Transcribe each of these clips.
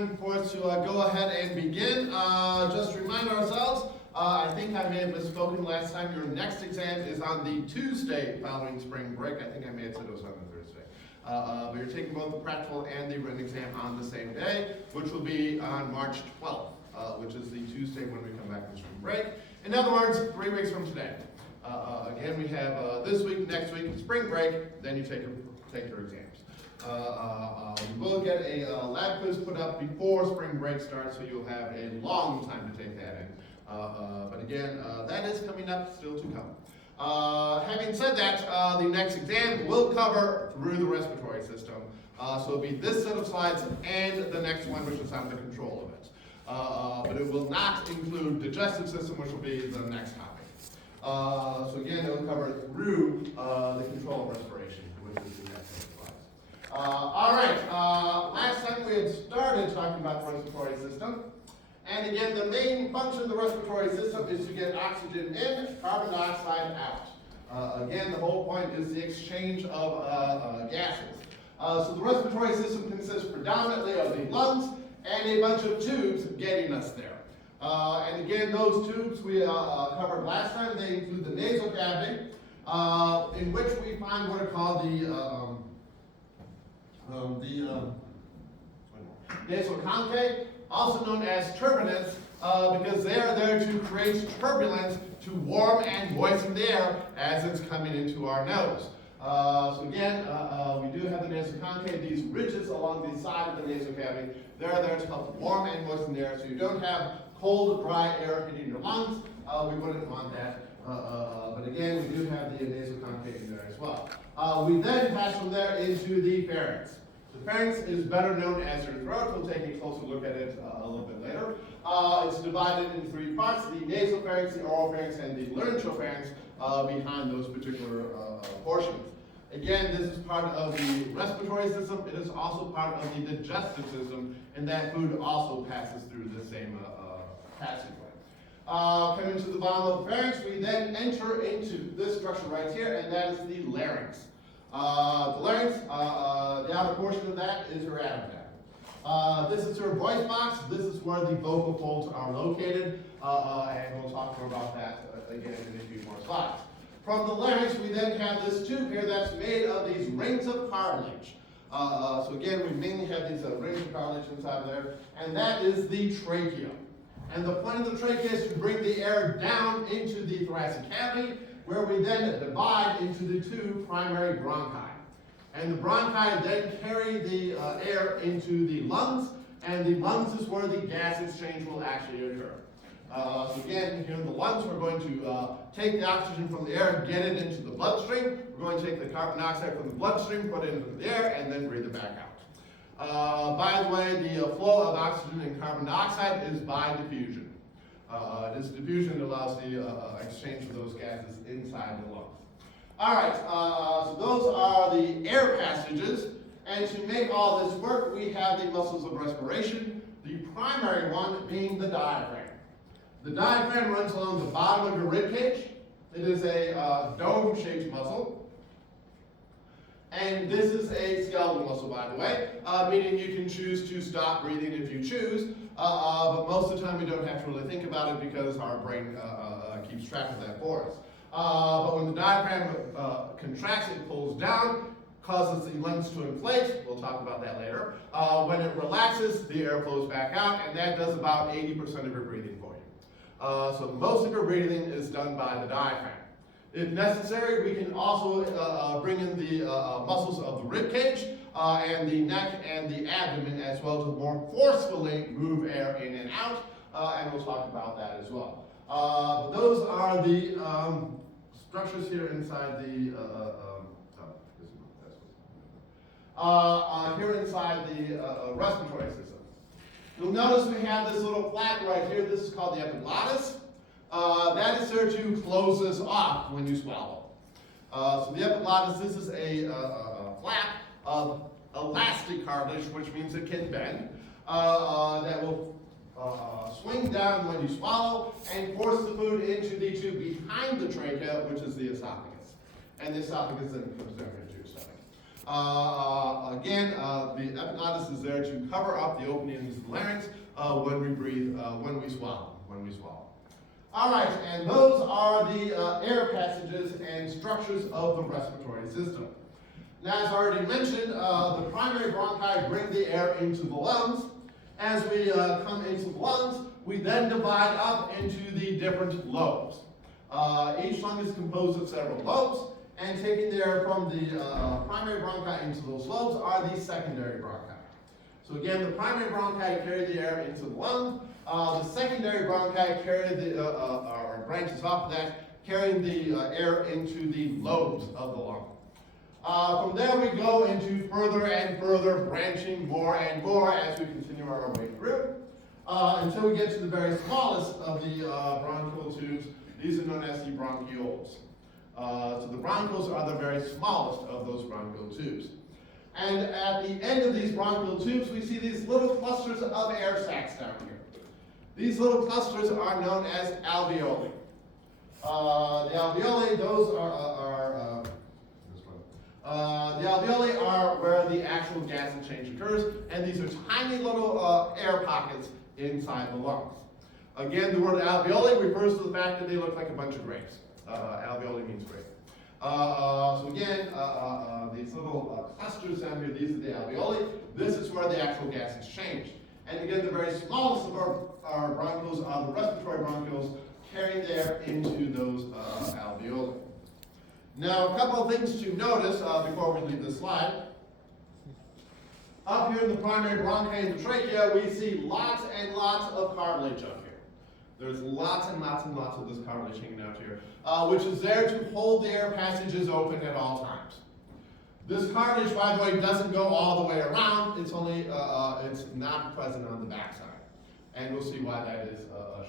time for us to go ahead and begin. Just to remind ourselves, I think I may have misspoken last time. Your next exam is on the Tuesday following spring break. I think I may have said it was on the Thursday. But you're taking both the practical and the written exam on the same day, which will be on March 12th, which is the Tuesday when we come back from spring break. In other words, 3 weeks from today. Again, we have this week, next week, spring break, then you take your exams. We will get a lab quiz put up before spring break starts, so you'll have a long time to take that in. But again, that is coming up, still to come. Having said that, the next exam will cover through the respiratory system. So it'll be this set of slides and the next one, which is on the control of it. But it will not include digestive system, which will be the next topic. So again, it will cover through the control of respiration, which is the next set of slides. All right, last time we had started talking about the respiratory system. And again, the main function of the respiratory system is to get oxygen in, carbon dioxide out. Again, the whole point is the exchange of gases. So the respiratory system consists predominantly of the lungs and a bunch of tubes getting us there. And again, those tubes we covered last time. They include the nasal cavity, in which we find what are called the nasal conchae, also known as turbinates, because they are there to create turbulence to warm and moisten the air as it's coming into our nose. So again, we do have the nasal conchae, these ridges along the side of the nasal cavity. They're there to help warm and moisten the air, so you don't have cold, dry air hitting your lungs. We wouldn't want that. But again, we do have the nasal conchae in there as well. We then pass from there into the pharynx. The pharynx is better known as your throat. We'll take a closer look at it a little bit later. It's divided into 3 parts: the nasal pharynx, the oral pharynx, and the laryngeal pharynx behind those particular portions. Again, this is part of the respiratory system. It is also part of the digestive system, and that food also passes through the same passageway. Coming to the bottom of the pharynx, we then enter into this structure right here, and that is the larynx. The larynx, the outer portion of that is your diaphragm. This is your voice box. This is where the vocal folds are located, and we'll talk more about that again in a few more slides. From the larynx, we then have this tube here that's made of these rings of cartilage. So again, we mainly have these rings of cartilage inside there, and that is the trachea. And the point of the trachea is to bring the air down into the thoracic cavity, where we then divide into the 2 primary bronchi. And the bronchi then carry the air into the lungs, and the lungs is where the gas exchange will actually occur. So again, here in the lungs, we're going to take the oxygen from the air, get it into the bloodstream. We're going to take the carbon dioxide from the bloodstream, put it into the air, and then breathe it back out. By the way, the flow of oxygen and carbon dioxide is by diffusion. It is diffusion that allows the exchange of those gases inside the lungs. All right, so those are the air passages. And to make all this work, we have the muscles of respiration, the primary one being the diaphragm. The diaphragm runs along the bottom of your rib cage. It is a dome-shaped muscle. And this is a skeletal muscle, by the way, meaning you can choose to stop breathing if you choose, but most of the time we don't have to really think about it because our brain keeps track of that for us. But when the diaphragm contracts, it pulls down, causes the lungs to inflate. We'll talk about that later. When it relaxes, the air flows back out, and that does about 80% of your breathing for you. So most of your breathing is done by the diaphragm. If necessary, we can also bring in the muscles of the rib cage and the neck and the abdomen as well to more forcefully move air in and out, and we'll talk about that as well. Those are the structures here inside the respiratory system. You'll notice we have this little flap right here. This is called the epiglottis. That is there to close this off when you swallow. So the epiglottis, this is a flap of elastic cartilage, which means it can bend, that will swing down when you swallow and force the food into the tube behind the trachea, which is the esophagus. And the esophagus then comes down into your stomach. Again, the epiglottis is there to cover up the openings of the larynx when we breathe, when we swallow. All right, and those are the air passages and structures of the respiratory system. Now, as I already mentioned, the primary bronchi bring the air into the lungs. As we come into the lungs, we then divide up into the different lobes. Each lung is composed of several lobes, and taking the air from the primary bronchi into those lobes are the secondary bronchi. So again, the primary bronchi carry the air into the lung. The secondary bronchi carry the, or branches off of that, carrying the air into the lobes of the lung. From there we go into further and further branching more and more as we continue our way through until we get to the very smallest of the bronchial tubes. These are known as the bronchioles. So the bronchioles are the very smallest of those bronchial tubes. And at the end of these bronchial tubes, we see these little clusters of air sacs down here. These little clusters are known as alveoli. The alveoli, those are this one. The alveoli are where the actual gas exchange occurs, and these are tiny little air pockets inside the lungs. Again, the word alveoli refers to the fact that they look like a bunch of grapes. Alveoli means grape. So again, these little clusters down here, these are the alveoli. This is where the actual gas is changed. And again, the very smallest of our bronchioles are the respiratory bronchioles, carrying the air into those alveoli. Now, a couple of things to notice before we leave this slide. Up here in the primary bronchi and the trachea, we see lots and lots of cartilage up here. There's lots and lots and lots of this cartilage hanging out here, which is there to hold the air passages open at all times. This cartilage, by the way, doesn't go all the way around. It's only, it's not present on the backside. And we'll see why that is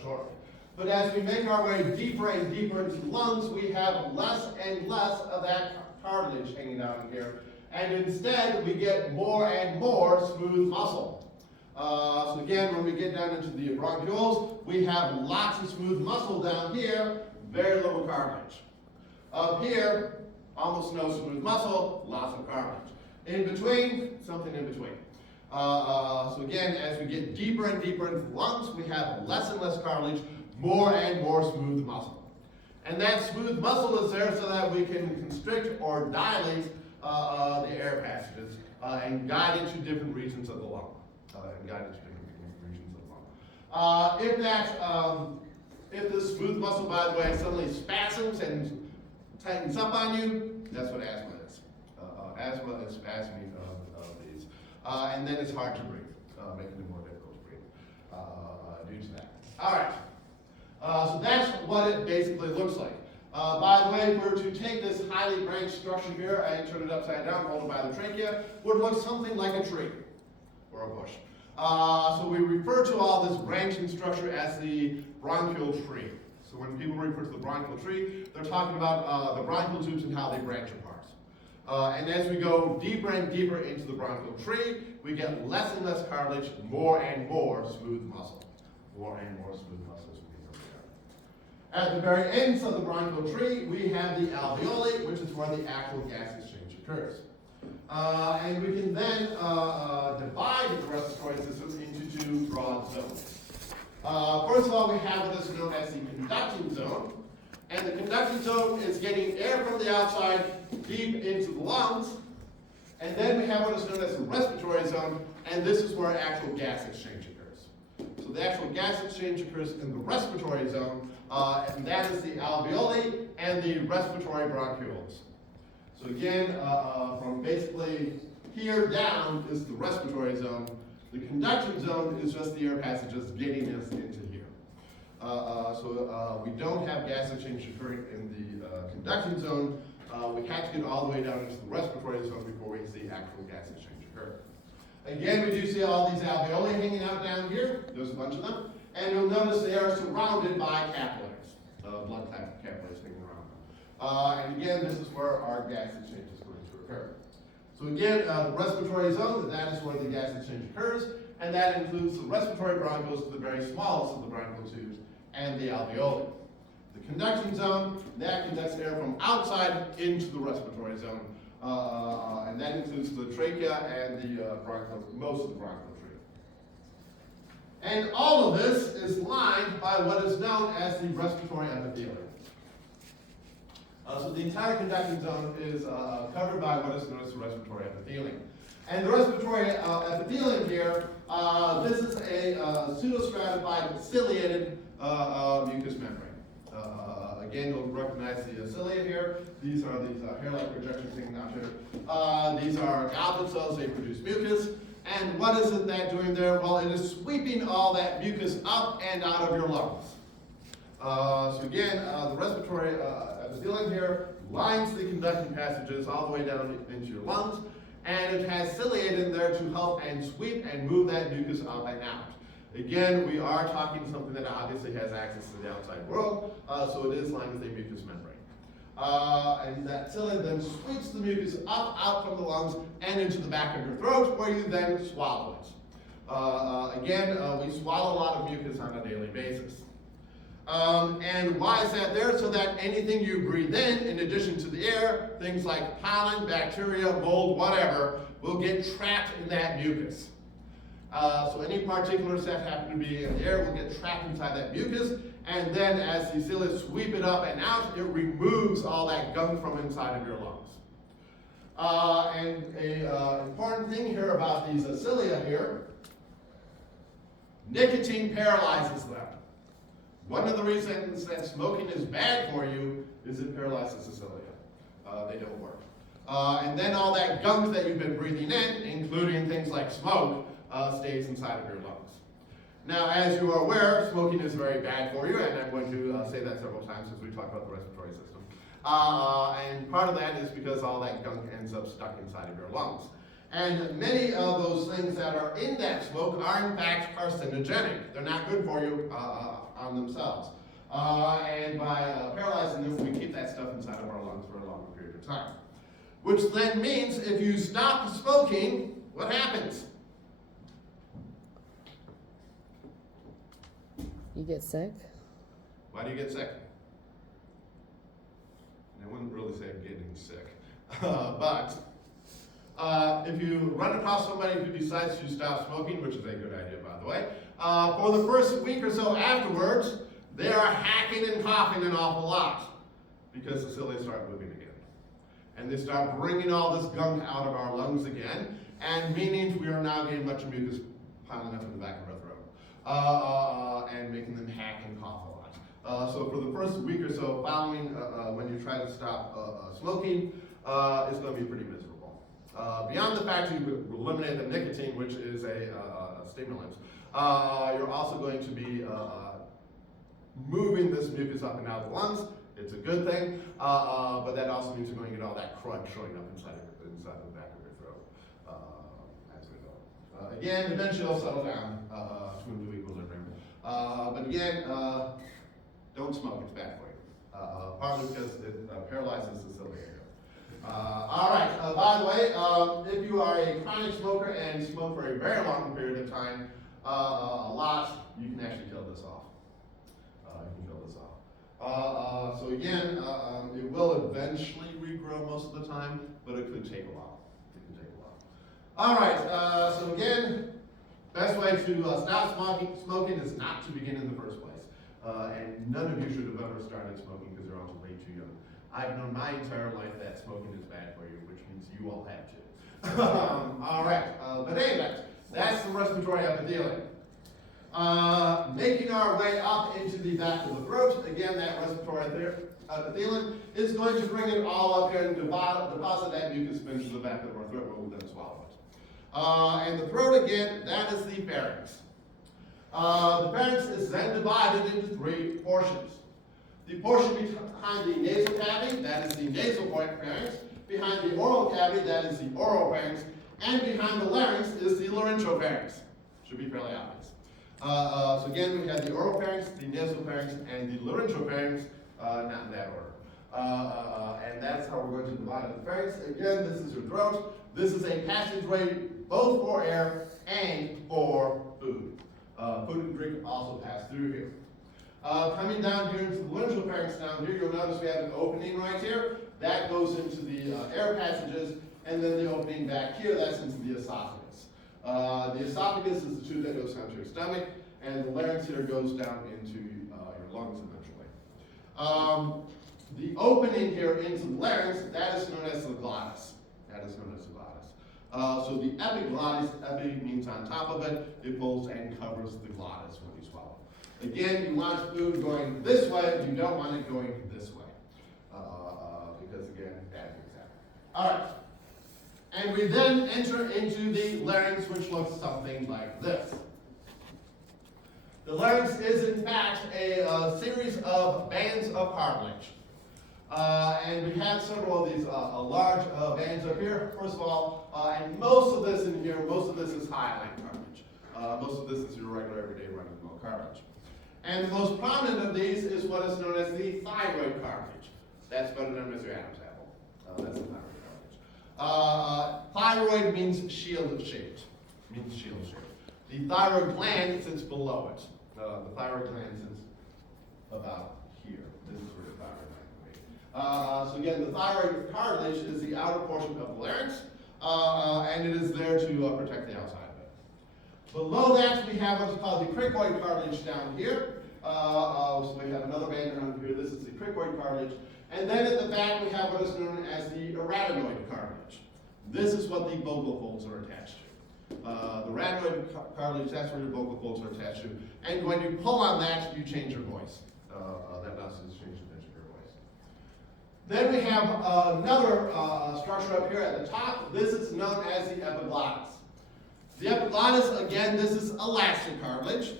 shortly. But as we make our way deeper and deeper into the lungs, we have less and less of that cartilage hanging out in here. And instead, we get more and more smooth muscle. So again, when we get down into the bronchioles, we have lots of smooth muscle down here, very little cartilage. Up here, almost no smooth muscle, lots of cartilage. In between, something in between. So again, as we get deeper and deeper into the lungs, we have less and less cartilage, more and more smooth muscle. And that smooth muscle is there so that we can constrict or dilate the air passages and guide into different regions of the lung. If the smooth muscle, by the way, suddenly spasms and tightens up on you, that's what asthma is. Asthma is spasming of these. And then it's hard to breathe, making it more difficult to breathe due to that. All right. So that's what it basically looks like. By the way, if we were to take this highly branched structure here and turn it upside down, hold it by the trachea, would look something like a tree or a bush. So we refer to all this branching structure as the bronchial tree. So when people refer to the bronchial tree, they're talking about the bronchial tubes and how they branch apart. And as we go deeper and deeper into the bronchial tree, we get less and less cartilage, more and more smooth muscle. More and more smooth muscle as we get there. At the very ends of the bronchial tree, we have the alveoli, which is where the actual gas exchange occurs. And we can then divide the respiratory system into two broad zones. First of all, we have what is known as the conducting zone. And the conducting zone is getting air from the outside deep into the lungs. And then we have what is known as the respiratory zone, and this is where actual gas exchange occurs. So the actual gas exchange occurs in the respiratory zone, and that is the alveoli and the respiratory bronchioles. So again, from basically here down is the respiratory zone. The conduction zone is just the air passages getting us into here. So we don't have gas exchange occurring in the conducting zone. We have to get all the way down into the respiratory zone before we see actual gas exchange occur. Again, we do see all these alveoli hanging out down here. There's a bunch of them. And you'll notice they are surrounded by capillaries, blood capillaries hanging around them. And again, this is where our gas exchange is going to occur. So again, the respiratory zone, that is where the gas exchange occurs, and that includes the respiratory bronchioles to the very smallest of the bronchial tubes, and the alveoli. The conduction zone, that conducts air from outside into the respiratory zone, And that includes the trachea and the most of the bronchial tree. And all of this is lined by what is known as the respiratory epithelium. So the entire conducting zone is covered by what is known as the respiratory epithelium. And the respiratory epithelium here, this is a pseudostratified ciliated mucous membrane. Again, you'll recognize the cilia here. These are these hair-like projections hanging out here. These are goblet cells. They produce mucus. And what is it that doing there? Well, it is sweeping all that mucus up and out of your lungs. So again, the respiratory epithelium here lines the conducting passages all the way down into your lungs, and it has ciliate in there to help and sweep and move that mucus up and out. Again, we are talking something that obviously has access to the outside world, so it is lined with a mucous membrane. And that cilia then sweeps the mucus up out from the lungs and into the back of your throat, where you then swallow it. Again, we swallow a lot of mucus on a daily basis. And why is that there? So that anything you breathe in addition to the air, things like pollen, bacteria, mold, whatever, will get trapped in that mucus. So any particulates that happen to be in the air will get trapped inside that mucus, and then as the cilia sweep it up and out, it removes all that gunk from inside of your lungs. And an important thing here about these cilia here, nicotine paralyzes them. One of the reasons that smoking is bad for you is it paralyzes the cilia. They don't work. And then all that gunk that you've been breathing in, including things like smoke, stays inside of your lungs. Now, as you are aware, smoking is very bad for you, and I'm going to say that several times as we talk about the respiratory system. And part of that is because all that gunk ends up stuck inside of your lungs. And many of those things that are in that smoke are in fact carcinogenic. They're not good for you on themselves. And by paralyzing them, we keep that stuff inside of our lungs for a longer period of time. Which then means if you stop smoking, what happens? You get sick? Why do you get sick? I wouldn't really say getting sick. But if you run across somebody who decides to stop smoking, which is a good idea, by the way, for the first week or so afterwards, they are hacking and coughing an awful lot because the cilia start moving again. And they start bringing all this gunk out of our lungs again, and meaning we are now getting much mucus piling up in the back of our throat, and making them hack and cough a lot. So for the first week or so following when you try to stop smoking, it's going to be pretty miserable. Beyond the fact you eliminate the nicotine, which is a stimulant, you're also going to be moving this mucus up and out of the lungs. It's a good thing, but that also means you're going to get all that crud showing up inside the back of your throat as we go. Again, eventually it'll settle down to into equilibrium. But again, don't smoke, it's bad for you. Partly because it paralyzes the cilia. All right, by the way, if you are a chronic smoker and smoke for a very long period of time, a lot, you can actually kill this off. So again, it will eventually regrow most of the time, but it could take a while. All right, so again, best way to stop smoking is not to begin in the first place. And none of you should have ever started smoking because you're all way too young. I've known my entire life that smoking is bad for you, which means you all have to. All right, but anyway, that's the respiratory epithelium. Making our way up into the back of the throat, again, that respiratory epithelium is going to bring it all up here and deposit that mucus into the back of our throat where we'll then swallow it. And the throat, again, that is the pharynx. The pharynx is then divided into three portions. The portion behind the nasal cavity, that is the nasal pharynx. Behind the oral cavity, that is the oropharynx. And behind the larynx is the laryngopharynx. Should be fairly obvious. So again, we have the oropharynx, the nasopharynx, and the laryngopharynx, not in that order. And that's how we're going to divide the pharynx. Again, this is your throat. This is a passageway both for air and for food. Food and drink also pass through here. Coming down here into the laryngeal pharynx down here, you'll notice we have an opening right here. That goes into the air passages, and then the opening back here, that's into the esophagus. The esophagus is the tube that goes down to your stomach, and the larynx here goes down into your lungs eventually. The opening here into the larynx, that is known as the glottis. That is known as the glottis. So the epiglottis, epi means on top of it, it folds and covers the glottis when you swallow. Again, you want food going this way, you don't want it going this way. Because again, bad things happen. Alright. And we then enter into the larynx, which looks something like this. The larynx is in fact a series of bands of cartilage. And we have several of these large bands up here, first of all, and most of this in here, most of this is hyaline cartilage. Most of this is your regular everyday run-of-the-mill cartilage. And the most prominent of these is what is known as the thyroid cartilage. That's better known as your Adam's apple. That's the thyroid cartilage. Thyroid means shield-shaped. The thyroid gland sits below it. The thyroid gland sits about here. This is where the thyroid gland would be. So again, the thyroid cartilage is the outer portion of the larynx, and it is there to protect the outside of it. Below that, we have what's called the cricoid cartilage down here. So we have another band around here. This is the cricoid cartilage. And then at the back, we have what is known as the arytenoid cartilage. This is what the vocal folds are attached to. The arytenoid cartilage, that's where your vocal folds are attached to. And when you pull on that, you change your voice. That allows you to change the pitch of your voice. Then we have another structure up here at the top. This is known as the epiglottis. The epiglottis, again, this is elastic cartilage.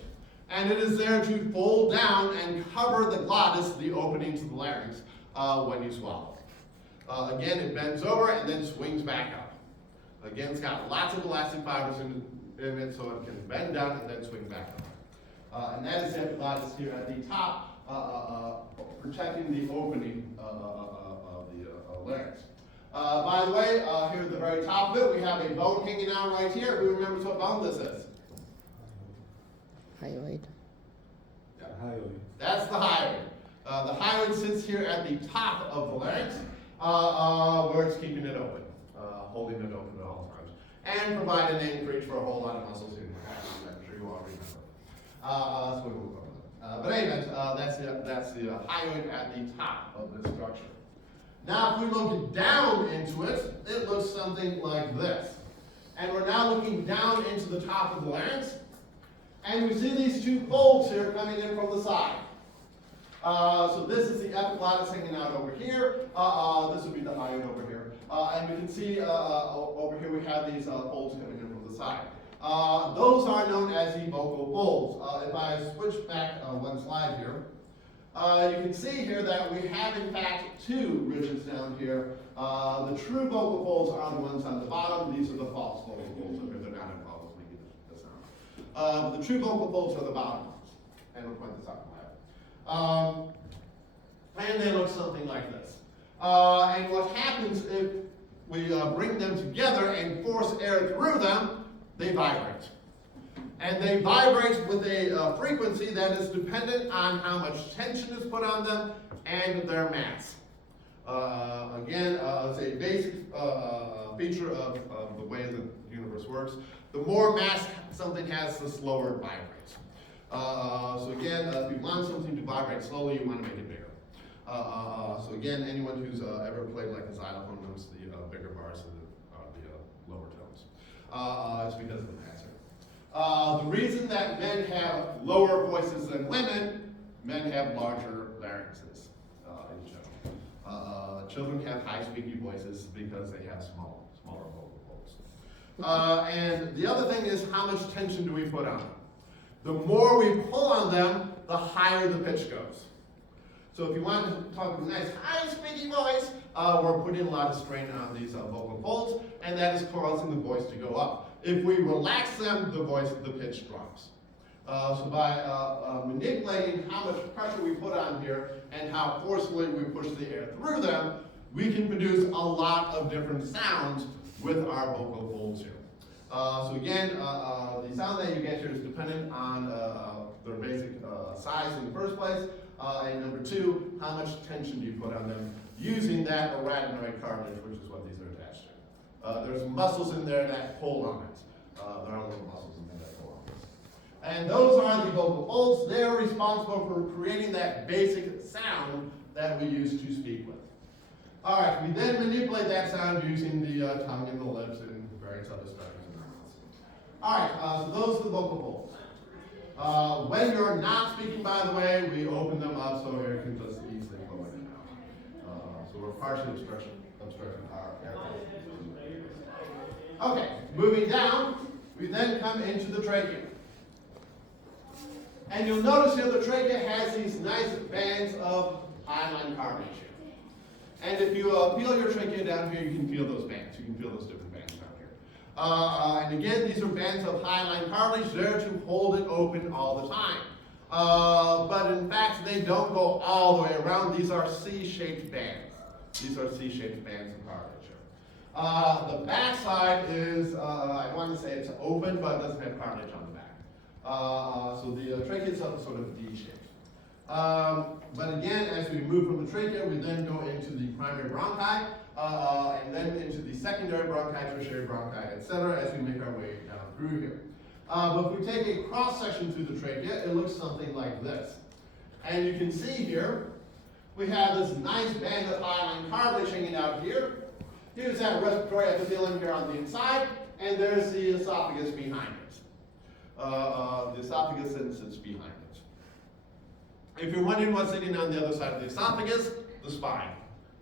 And it is there to fold down and cover the glottis, the opening to the larynx, when you swallow. Again, it bends over and then swings back up. Again, it's got lots of elastic fibers in it, so it can bend down and then swing back up. And that is the epiglottis here at the top, protecting the opening of the larynx. By the way, here at the very top of it, we have a bone hanging out right here. Who remembers what bone this is? Hyoid. Yeah. Hyoid. That's the hyoid. The hyoid sits here at the top of the larynx, where it's keeping it open, holding it open at all times, and providing an anchorage for a whole lot of muscles in the back. I'm sure you all remember. So we move on. But anyway, that's the hyoid at the top of this structure. Now, if we look down into it, it looks something like this. And we're now looking down into the top of the larynx. And we see these two folds here coming in from the side. So this is the epiglottis hanging out over here. This would be the hyoid over here. And we can see over here we have these folds coming in from the side. Those are known as the vocal folds. If I switch back one slide here, you can see here that we have in fact two ridges down here. The true vocal folds are the ones on the bottom. These are the false vocal folds over here. They're not involved. The true vocal folds are the bottom ones, and we'll point this out in the lab. And they look something like this. And what happens if we bring them together and force air through them, they vibrate. And they vibrate with a frequency that is dependent on how much tension is put on them and their mass. Again, it's a basic feature of the way the universe works. The more mass something has, the slower it vibrates. So again, if you want something to vibrate slowly, you want to make it bigger. So again, anyone who's ever played like a xylophone knows the bigger bars are the lower tones. It's because of the mass. The reason that men have lower voices than women, men have larger larynxes in general. Children have high squeaky voices because they have smaller vocal folds. And the other thing is, how much tension do we put on them? The more we pull on them, the higher the pitch goes. So if you want to talk with a nice high squeaky voice, we're putting a lot of strain on these vocal folds, and that is causing the voice to go up. If we relax them, the pitch drops. So by manipulating how much pressure we put on here and how forcefully we push the air through them, we can produce a lot of different sounds with our vocal folds here. So again, the sound that you get here is dependent on their basic size in the first place, and number two, how much tension do you put on them using that arytenoid cartilage, which is what these are attached to. There's muscles in there that pull on it. There are little muscles in there that pull on it. And those are the vocal folds. They're responsible for creating that basic sound that we use to speak with. All right, we then manipulate that sound using the tongue and the lips and various other structures in the mouth. All right, so those are the vocal folds. When you're not speaking, by the way, we open them up so air can just easily flow in and out. So we're partially obstructing our air. Okay, moving down, we then come into the trachea. And you'll notice here the trachea has these nice bands of hyaline cartilage here. And if you feel your trachea down here, you can feel those bands. You can feel those different bands down here. And again, these are bands of hyaline cartilage there to hold it open all the time. But in fact, they don't go all the way around. These are C-shaped bands. These are C-shaped bands of cartilage. The back side is, I want to say it's open, but it doesn't have cartilage on the back. So the trachea itself is sort of D-shaped. But again, as we move from the trachea, we then go into the primary bronchi, and then into the secondary bronchi, tertiary bronchi, etc., as we make our way down through here. But if we take a cross-section through the trachea, it looks something like this. And you can see here, we have this nice band of hyaline cartilage hanging out here. Here's that respiratory epithelium here on the inside, and there's the esophagus behind it. The esophagus then sits behind it. If you're wondering what's sitting on the other side of the esophagus, the spine.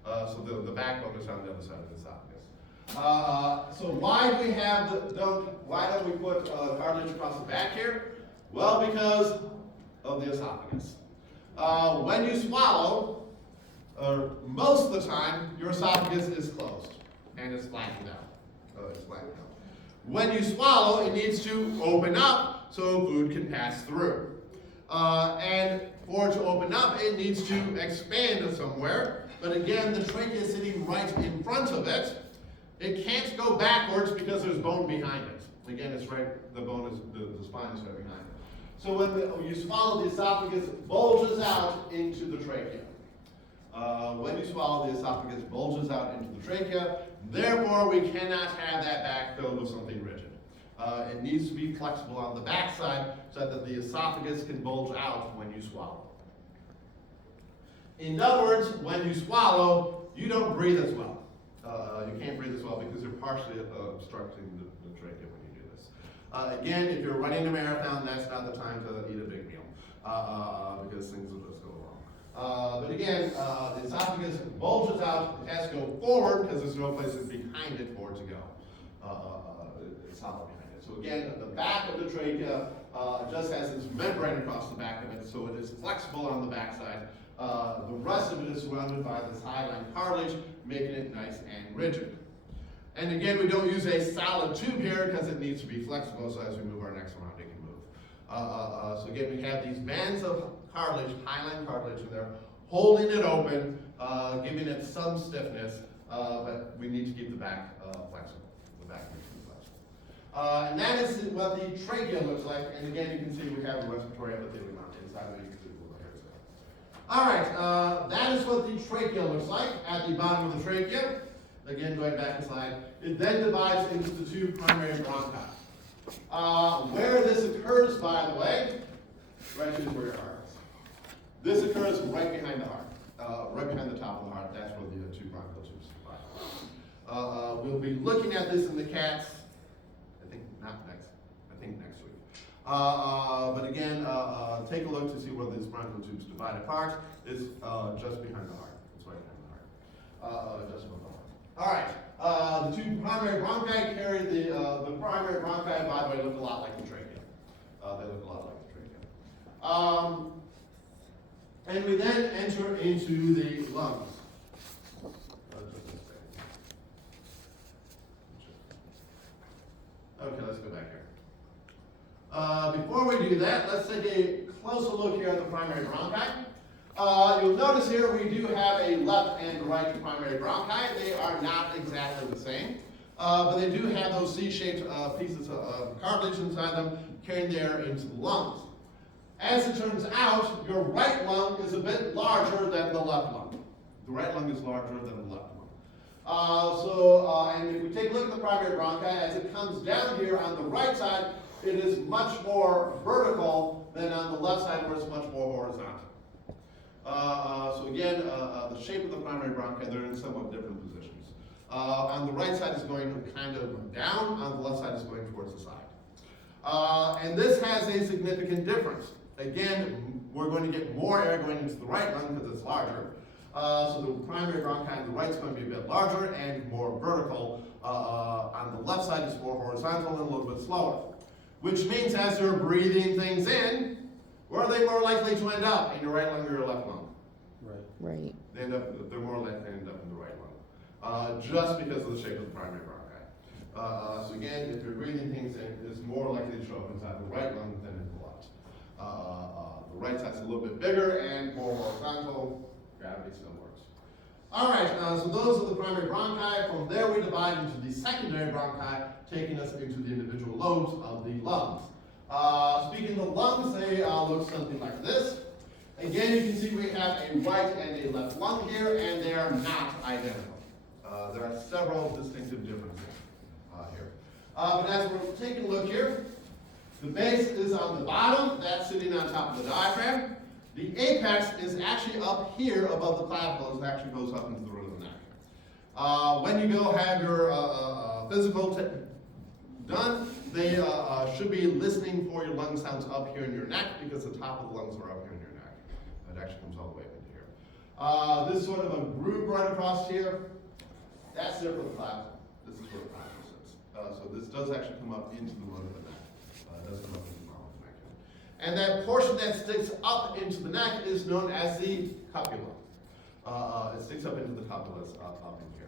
So the backbone is on the other side of the esophagus. So why do we have why don't we put cartilage across the back here? Well, because of the esophagus. When you swallow, most of the time, your esophagus is closed and it's flattened out. When you swallow, it needs to open up so food can pass through. And for it to open up, it needs to expand somewhere. But again, the trachea is sitting right in front of it. It can't go backwards because there's bone behind it. Again, it's right, the spine is right behind it. So when you swallow, the esophagus bulges out into the trachea. When you swallow, the esophagus bulges out into the trachea. Therefore, we cannot have that back filled with something rigid. It needs to be flexible on the backside so that the esophagus can bulge out when you swallow. In other words, when you swallow, you don't breathe as well. You can't breathe as well because you're partially obstructing the trachea when you do this. Again, if you're running a marathon, that's not the time to eat a big meal because things will just go wrong. But again, the esophagus bulges out. It has to go forward because there's no place behind it for it to go. It's hollow behind it. So again, the back of the trachea just has this membrane across the back of it, so it is flexible on the backside. The rest of it is surrounded by this hyaline cartilage, making it nice and rigid. And again, we don't use a solid tube here because it needs to be flexible, so as we move our necks around, it can move. So again, we have these bands of cartilage, hyaline cartilage in there, holding it open, giving it some stiffness, but we need to keep the back flexible. The back needs to be flexible. And that is what the trachea looks like. And again, you can see we have the respiratory epithelium on the inside of it. All right, that is what the trachea looks like at the bottom of the trachea. Again, going back a slide. It then divides into the two primary bronchi. Where this occurs, by the way, right here's where your heart is. This occurs right behind the heart, right behind the top of the heart. That's where the two bronchial tubes divide. We'll be looking at this in the cats, I think next week. But again, take a look to see where these bronchial tubes divide apart. It's just behind the heart. It's right behind the heart. Just above the heart. All right. The two primary bronchi carry the primary bronchi, by the way, look a lot like the trachea. They look a lot like the trachea. And we then enter into the lungs. Okay, let's go back here. Before we do that, let's take a closer look here at the primary bronchi. You'll notice here we do have a left and right primary bronchi. They are not exactly the same, but they do have those C-shaped pieces of cartilage inside them carrying the air into the lungs. As it turns out, your right lung is a bit larger than the left lung. The right lung is larger than the left lung. And if we take a look at the primary bronchi, as it comes down here on the right side, it is much more vertical than on the left side where it's much more horizontal. So again, the shape of the primary bronchi, they're in somewhat different positions. On the right side is going kind of down, on the left side is going towards the side. And this has a significant difference. Again, we're going to get more air going into the right lung because it's larger. So the primary bronchi on the right is going to be a bit larger and more vertical. On the left side is more horizontal and a little bit slower. Which means as you're breathing things in, where are they more likely to end up? In your right lung or your left lung? Right. They're more likely to end up in the right lung. Just because of the shape of the primary bronchi. So again, if you're breathing things in, it's more likely to show up inside the right lung than in the left. The right side's a little bit bigger and more horizontal. Gravity still works. All right, so those are the primary bronchi. From there, we divide into the secondary bronchi, taking us into the individual lobes of the lungs. Speaking of the lungs, they look something like this. Again, you can see we have a right and a left lung here, and they are not identical. There are several distinctive differences here. But as we're taking a look here, the base is on the bottom, that's sitting on top of the diaphragm. The apex is actually up here above the clavicles, it actually goes up into the root of the neck. When you go have your physical done, they should be listening for your lung sounds up here in your neck because the top of the lungs are up here in your neck. It actually comes all the way up into here. This sort of a groove right across here, that's there for the clavicle. This is where the clavicle sits. So this does actually come up into the root of the neck. It does come up into the bottom of the neck. And that portion that sticks up into the neck is known as the cupula. It sticks up into the cupula up in here.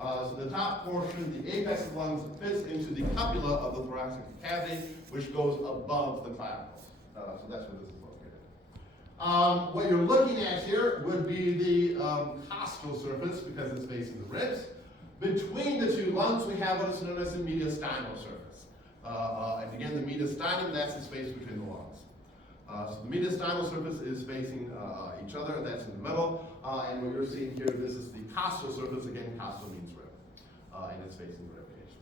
So the top portion, the apex of the lungs, fits into the cupula of the thoracic cavity, which goes above the clavicles. So that's where this is located. What you're looking at here would be the costal surface because it's facing the ribs. Between the two lungs, we have what is known as the mediastinal surface. And again, the mediastinum, that's the space between the lungs. So the mediastinal surface is facing each other, that's in the middle. And what you're seeing here, this is the costal surface. Again, costal means rib. And it's facing the rib cage.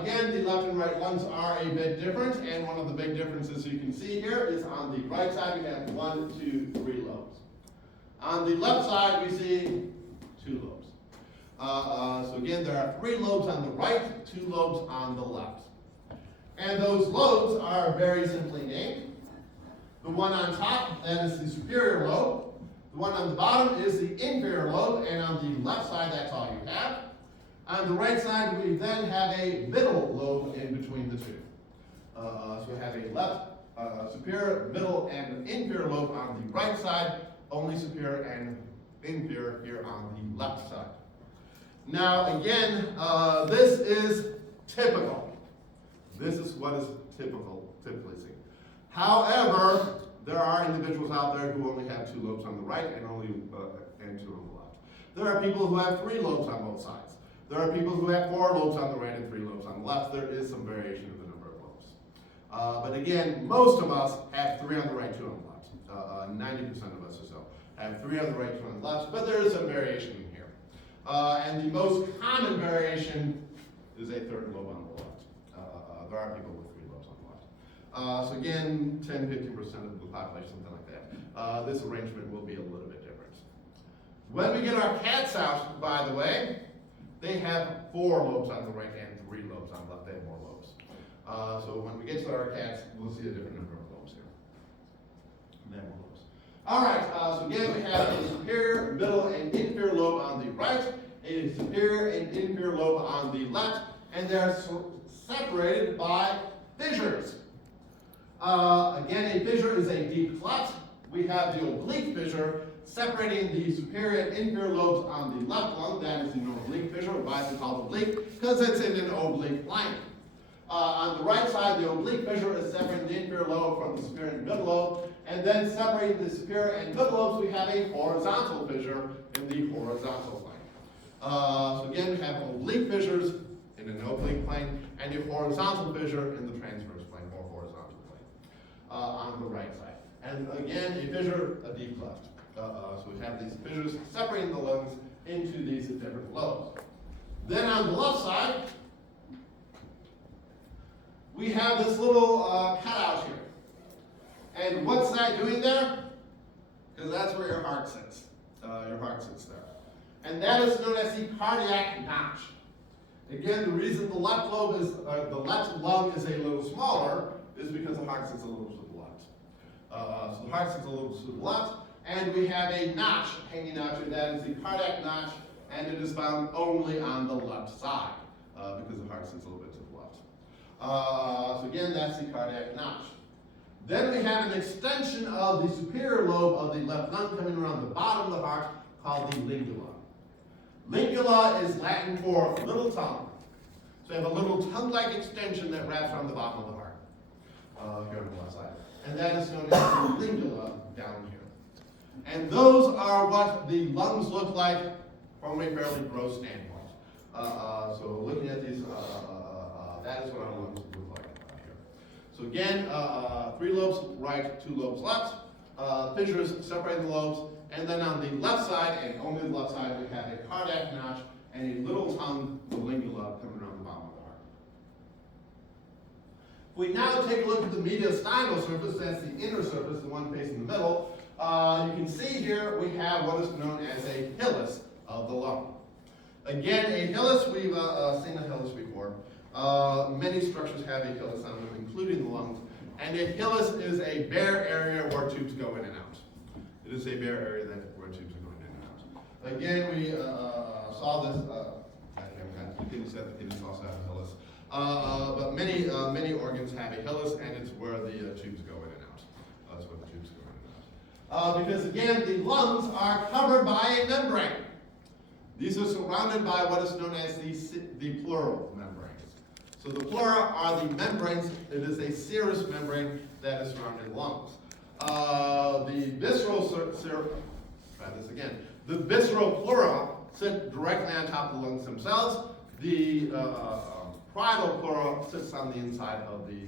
Again, the left and right lungs are a bit different. And one of the big differences you can see here is on the right side, we have 1, 2, 3 lobes. On the left side, we see 2 lobes. So again, there are 3 lobes on the right, 2 lobes on the left. And those lobes are very simply named. The one on top, that is the superior lobe. The one on the bottom is the inferior lobe, and on the left side, that's all you have. On the right side, we then have a middle lobe in between the two. So we have a left, superior, middle, and inferior lobe on the right side, only superior and inferior here on the left side. Now, again, this is typical. This is what is typically seen. However, there are individuals out there who only have 2 lobes on the right and only and 2 on the left. There are people who have 3 lobes on both sides. There are people who have 4 lobes on the right and 3 lobes on the left. There is some variation in the number of lobes. But again, most of us have 3 on the right, 2 on the left. 90% of us or so have 3 on the right, 2 on the left, but there is some variation in here. And the most common variation is a 3rd lobe on the left. There are people with 3 lobes on the left. So again, 10-15% of the population, something like that. This arrangement will be a little bit different. When we get our cats out, by the way, they have 4 lobes on the right and 3 lobes on the left. They have more lobes. So when we get to our cats, we'll see a different number of lobes here. They have more lobes. All right, so again, we have a superior, middle, and inferior lobe on the right, a superior and inferior lobe on the left, and they're separated by fissures. Again, a fissure is a deep cleft. We have the oblique fissure separating the superior and inferior lobes on the left lung. That is an oblique fissure. Why is it called oblique? Because it's in an oblique plane. On the right side, the oblique fissure is separating the inferior lobe from the superior and middle lobe. And then separating the superior and middle lobes, we have a horizontal fissure in the horizontal plane. So again, we have oblique fissures in an oblique plane and a horizontal fissure in the transverse plane or horizontal plane. on the right side. And again, a fissure, a deep cleft. So we have these fissures separating the lungs into these different lobes. Then on the left side, we have this little cutout here. And what's that doing there? Because that's where your heart sits. Your heart sits there. And that is known as the cardiac notch. Again, the reason the left lobe is, the left lung is a little smaller is because the heart sits a little to the left. So the heart sits a little to the left, and we have a notch hanging out here. That is the cardiac notch, and it is found only on the left side because the heart sits a little bit to the left. So again, that's the cardiac notch. Then we have an extension of the superior lobe of the left lung coming around the bottom of the heart called the lingula. Lingula is Latin for little tongue. So you have a little tongue-like extension that wraps around the bottom of the heart here on the left side. And that is known as the lingula down here. And those are what the lungs look like from a fairly gross standpoint. So looking at these, that is what our lungs look like here. So again, 3 lobes right, 2 lobes left, fissures separating the lobes, and then on the left side, and only the left side, we have a cardiac notch and a little tongue, the lingula, coming around the bottom of the heart. If we now take a look at the mediastinal surface, that's the inner surface, the one facing the middle, you can see here we have what is known as a hilus of the lung. Again, a hilus, we've seen a hilus before. Many structures have a hilus on them, including the lungs. And a hilus is a bare area where tubes go in and out. It is a bare area where tubes are going in and out. Again, we saw this. The kidneys also have a hilus. But many organs have a hilus, and it's where the tubes go in and out. That's where the tubes go in and out. Because again, the lungs are covered by a membrane. These are surrounded by what is known as the pleural membranes. So the pleura are the membranes. It is a serous membrane that is surrounding the lungs. The visceral The visceral pleura sit directly on top of the lungs themselves. The parietal pleura sits on the inside of the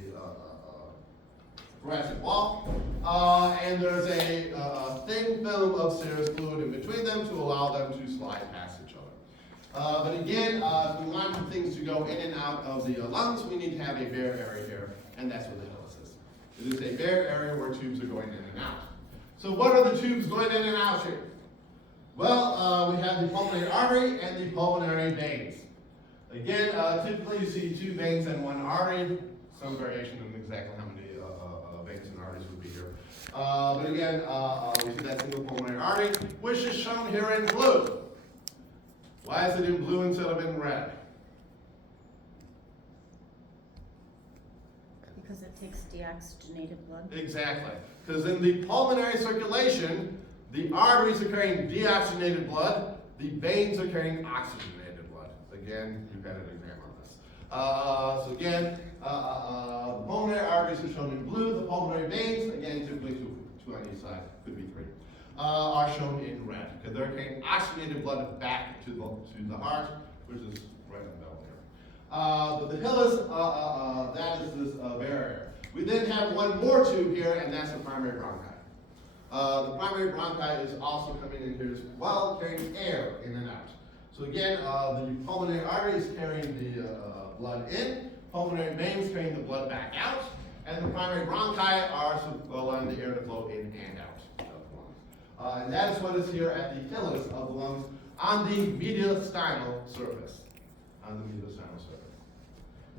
thoracic wall, and there's a thin film of serous fluid in between them to allow them to slide past each other. But again, if we want things to go in and out of the lungs, we need to have a bare area here, and that's what the hilus is. It is a bare area where tubes are going in and out. So what are the tubes going in and out here? Well, we have the pulmonary artery and the pulmonary veins. Again, typically you see 2 veins and 1 artery. Some variation in exactly how many veins and arteries would be here. But again, we see that single pulmonary artery, which is shown here in blue. Why is it in blue instead of in red? Because it takes deoxygenated blood. Exactly. Because in the pulmonary circulation, the arteries are carrying deoxygenated blood, the veins are carrying oxygenated blood. Again, you've had an exam on this. So again, the pulmonary arteries are shown in blue, the pulmonary veins, again, typically two on each side, could be 3, are shown in red, because they're carrying oxygenated blood back to the heart, which is right in the middle here. But the hilus, that is this barrier. We then have one more tube here, and that's the primary bronchi. The primary bronchi is also coming in here as well, carrying air in and out. So again, the pulmonary artery is carrying the blood in, pulmonary veins carrying the blood back out, and the primary bronchi are allowing the air to flow in and out of the lungs. And that is what is here at the hilus of the lungs on the mediastinal surface.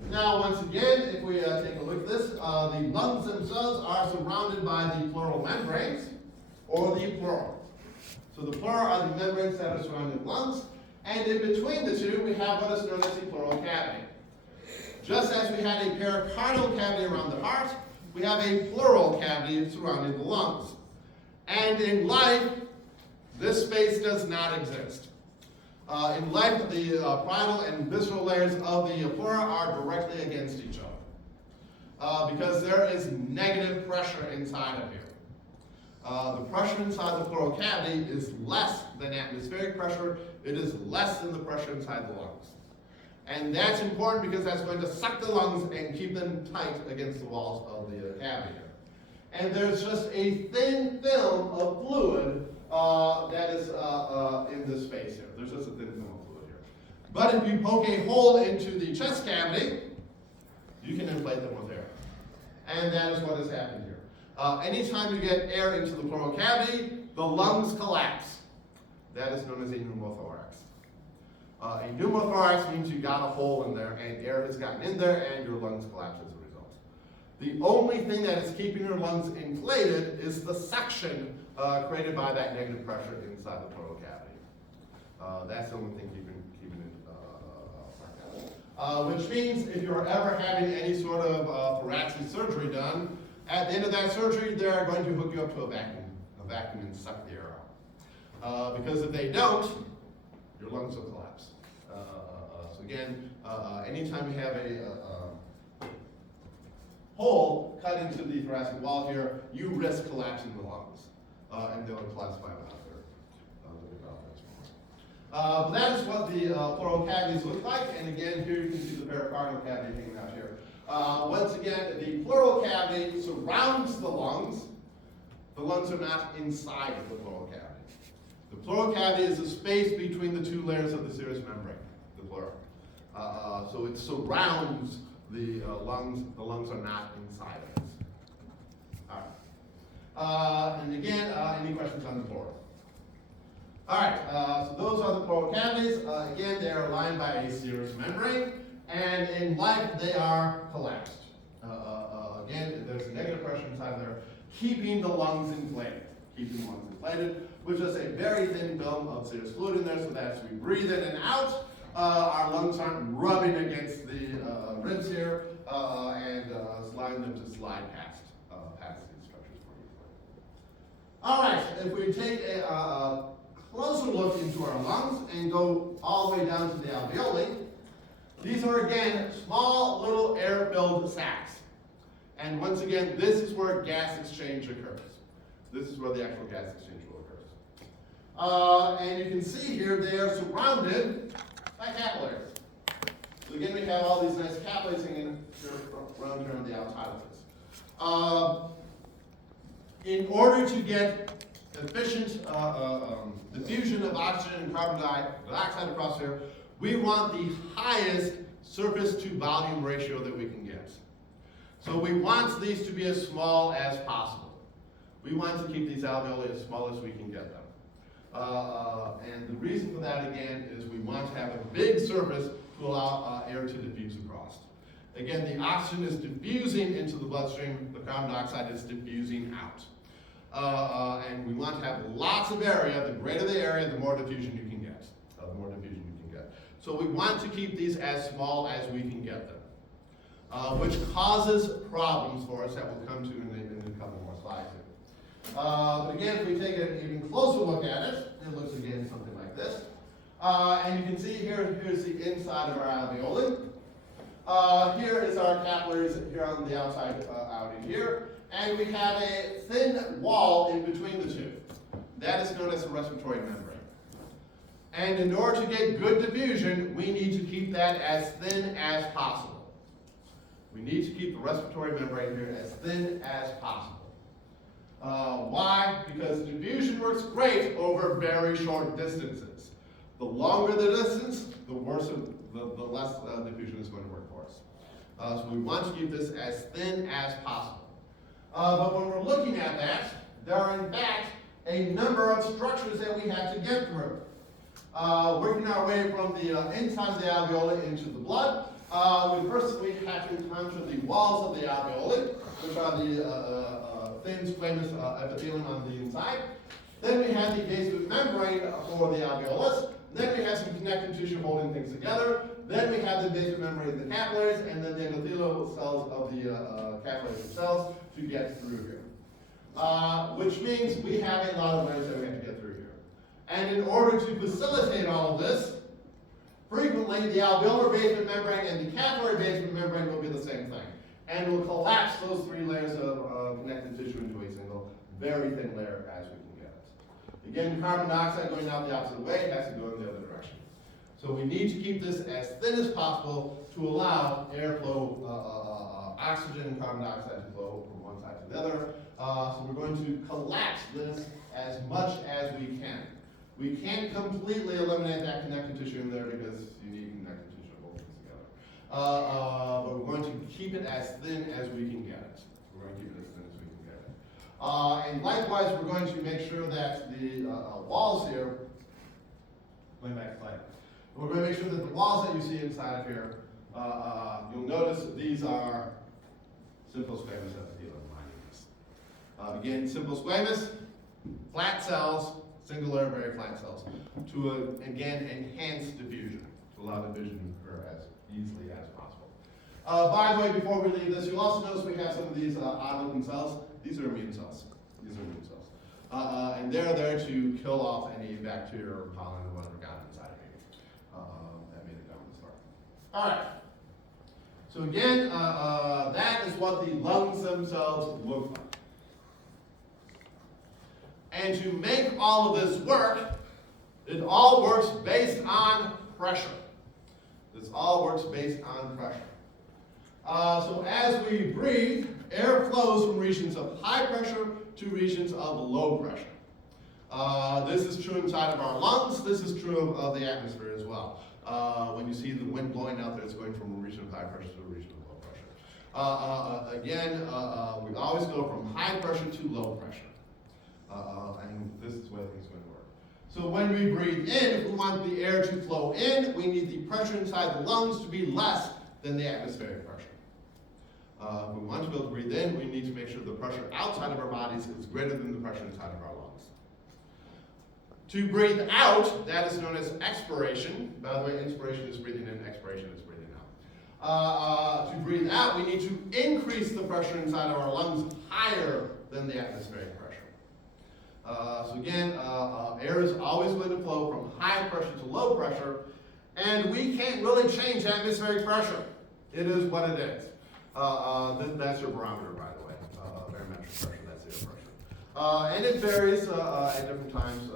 Now, once again, if we take a look at this, the lungs themselves are surrounded by the pleural membranes, or the pleura. So the pleura are the membranes that are surrounding the lungs, and in between the two, we have what is known as the pleural cavity. Just as we had a pericardial cavity around the heart, we have a pleural cavity surrounding the lungs. And in life, this space does not exist. In life, the parietal and visceral layers of the pleura are directly against each other because there is negative pressure inside of here. The pressure inside the pleural cavity is less than atmospheric pressure. It is less than the pressure inside the lungs. And that's important because that's going to suck the lungs and keep them tight against the walls of the cavity here. and there's just a thin film of fluid that is in this space here. There's just a thin film of fluid here. But if you poke a hole into the chest cavity, you can inflate them with air. And that is what has happened here. Anytime you get air into the pleural cavity, the lungs collapse. That is known as a pneumothorax. A pneumothorax means you got a hole in there and air has gotten in there and your lungs collapse as a result. The only thing that is keeping your lungs inflated is the suction created by that negative pressure inside the pleural cavity. That's the only thing keeping it which means if you're ever having any sort of thoracic surgery done, at the end of that surgery, they're going to hook you up to a vacuum and suck the air out. Because if they don't, your lungs will collapse. So again, anytime you have a hole cut into the thoracic wall here, you risk collapsing the lungs. And they'll collapse by about there. But that is what the pleural cavities look like. And again, here you can see the pericardial cavity hanging out here. Once again, the pleural cavity surrounds the lungs. The lungs are not inside of the pleural cavity. The pleural cavity is the space between the two layers of the serous membrane, the pleura. So it surrounds the lungs. The lungs are not inside of it. All right. And again, any questions on the pleural? All right, so those are the pleural cavities. Again, they are lined by a serous membrane, and in life they are collapsed. Again, there's a negative pressure inside there, keeping the lungs inflated. With just a very thin film of serous fluid in there, so that as we breathe in and out, our lungs aren't rubbing against the ribs here and allowing them to slide past these structures more easily. All right, if we take a closer look into our lungs and go all the way down to the alveoli, these are again small little air-filled sacs. And once again, this is where gas exchange occurs. This is where the actual gas exchange will occur. And you can see here they are surrounded by capillaries. So again, we have all these nice capillaries hanging around here on the outside of this. In order to get efficient diffusion of oxygen and carbon dioxide across here, we want the highest surface to volume ratio that we can get. So we want these to be as small as possible. We want to keep these alveoli as small as we can get them. And the reason for that, again, is we want to have a big surface to allow air to diffuse across. Again, the oxygen is diffusing into the bloodstream, the carbon dioxide is diffusing out. And we want to have lots of area. The greater the area, the more diffusion you can get. So we want to keep these as small as we can get them, which causes problems for us that we'll come to in a couple more slides here. But again, if we take an even closer look at it, it looks again something like this. And you can see here's the inside of our alveoli. Here is our capillaries here on the outside out in here. And we have a thin wall in between the two. That is known as the respiratory membrane. And in order to get good diffusion, we need to keep that as thin as possible. We need to keep the respiratory membrane here as thin as possible. Why? Because diffusion works great over very short distances. The longer the distance, the less diffusion is going to work for us. So we want to keep this as thin as possible. But when we're looking at that, there are in fact a number of structures that we have to get through. Working our way from the inside of the alveoli into the blood, first we have to encounter the walls of the alveoli, which are the thin squamous epithelium on the inside. Then we have the basement membrane for the alveolus. Then we have some connective tissue holding things together. Then we have the basement membrane of the capillaries, and then the endothelial cells of the capillaries themselves to get through here. Which means we have a lot of layers that we have to get through here. And in order to facilitate all of this, frequently the alveolar basement membrane and the capillary basement membrane will be the same thing. And we'll collapse those three layers of connective tissue into a single, very thin layer as we can get it. Again, carbon dioxide going out the opposite way has to go in the other direction. So we need to keep this as thin as possible to allow airflow oxygen and carbon dioxide to flow from one side to the other. So we're going to collapse this as much as we can. We can't completely eliminate that connective tissue in there because you need connective tissue to hold things together. But we're going to keep it as thin as we can get it. We're going to keep it as thin as we can get it. And likewise, we're going to make sure that the walls here, going back slide, we're going to make sure that the walls that you see inside of here, you'll notice that these are simple squamous epithelial lining. Again, simple squamous, flat cells, single layer, very flat cells, to again enhance diffusion, to allow diffusion to occur as easily as possible. By the way, before we leave this, you'll also notice we have some of these odd-looking cells. These are immune cells. These are immune cells. And they're there to kill off any bacteria or pollen or whatever got inside of you. That made it down this far. All right. So again, that is what the lungs themselves look like. And to make all of this work, it all works based on pressure. This all works based on pressure. So as we breathe, air flows from regions of high pressure to regions of low pressure. This is true inside of our lungs. This is true of the atmosphere as well. When you see the wind blowing out there, it's going from a region of high pressure to a region of low pressure. Again, we always go from high pressure to low pressure. And this is the way things are going to work. So when we breathe in, if we want the air to flow in, we need the pressure inside the lungs to be less than the atmospheric pressure. If we want to be able to breathe in, we need to make sure the pressure outside of our bodies is greater than the pressure inside of our lungs. To breathe out, that is known as expiration. By the way, inspiration is breathing in, expiration is breathing out. To breathe out, we need to increase the pressure inside of our lungs higher than the atmospheric pressure. So again, air is always going to flow from high pressure to low pressure, and we can't really change atmospheric pressure. It is what it is. That's your barometer, by the way. Barometric pressure, that's air pressure. And it varies at different times,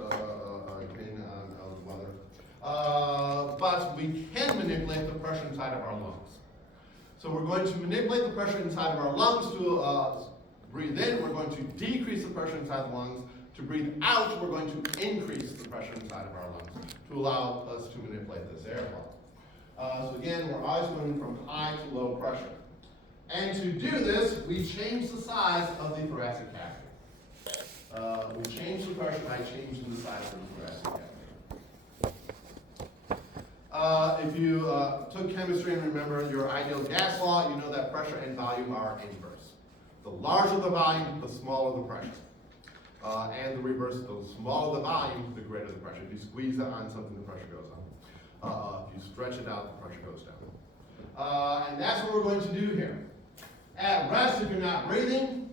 depending on the weather. But we can manipulate the pressure inside of our lungs. So we're going to manipulate the pressure inside of our lungs to breathe in. We're going to decrease the pressure inside the lungs. To breathe out, we're going to increase the pressure inside of our lungs to allow us to manipulate this airflow. So again, we're always going from high to low pressure. And to do this, we change the size of the thoracic cavity. We change the pressure by changing the size of the thoracic cavity. If you took chemistry and remember your ideal gas law, you know that pressure and volume are inverse. The larger the volume, the smaller the pressure. And the reverse, the smaller the volume, the greater the pressure. If you squeeze it on something, the pressure goes up. If you stretch it out, the pressure goes down. And that's what we're going to do here. At rest, if you're not breathing,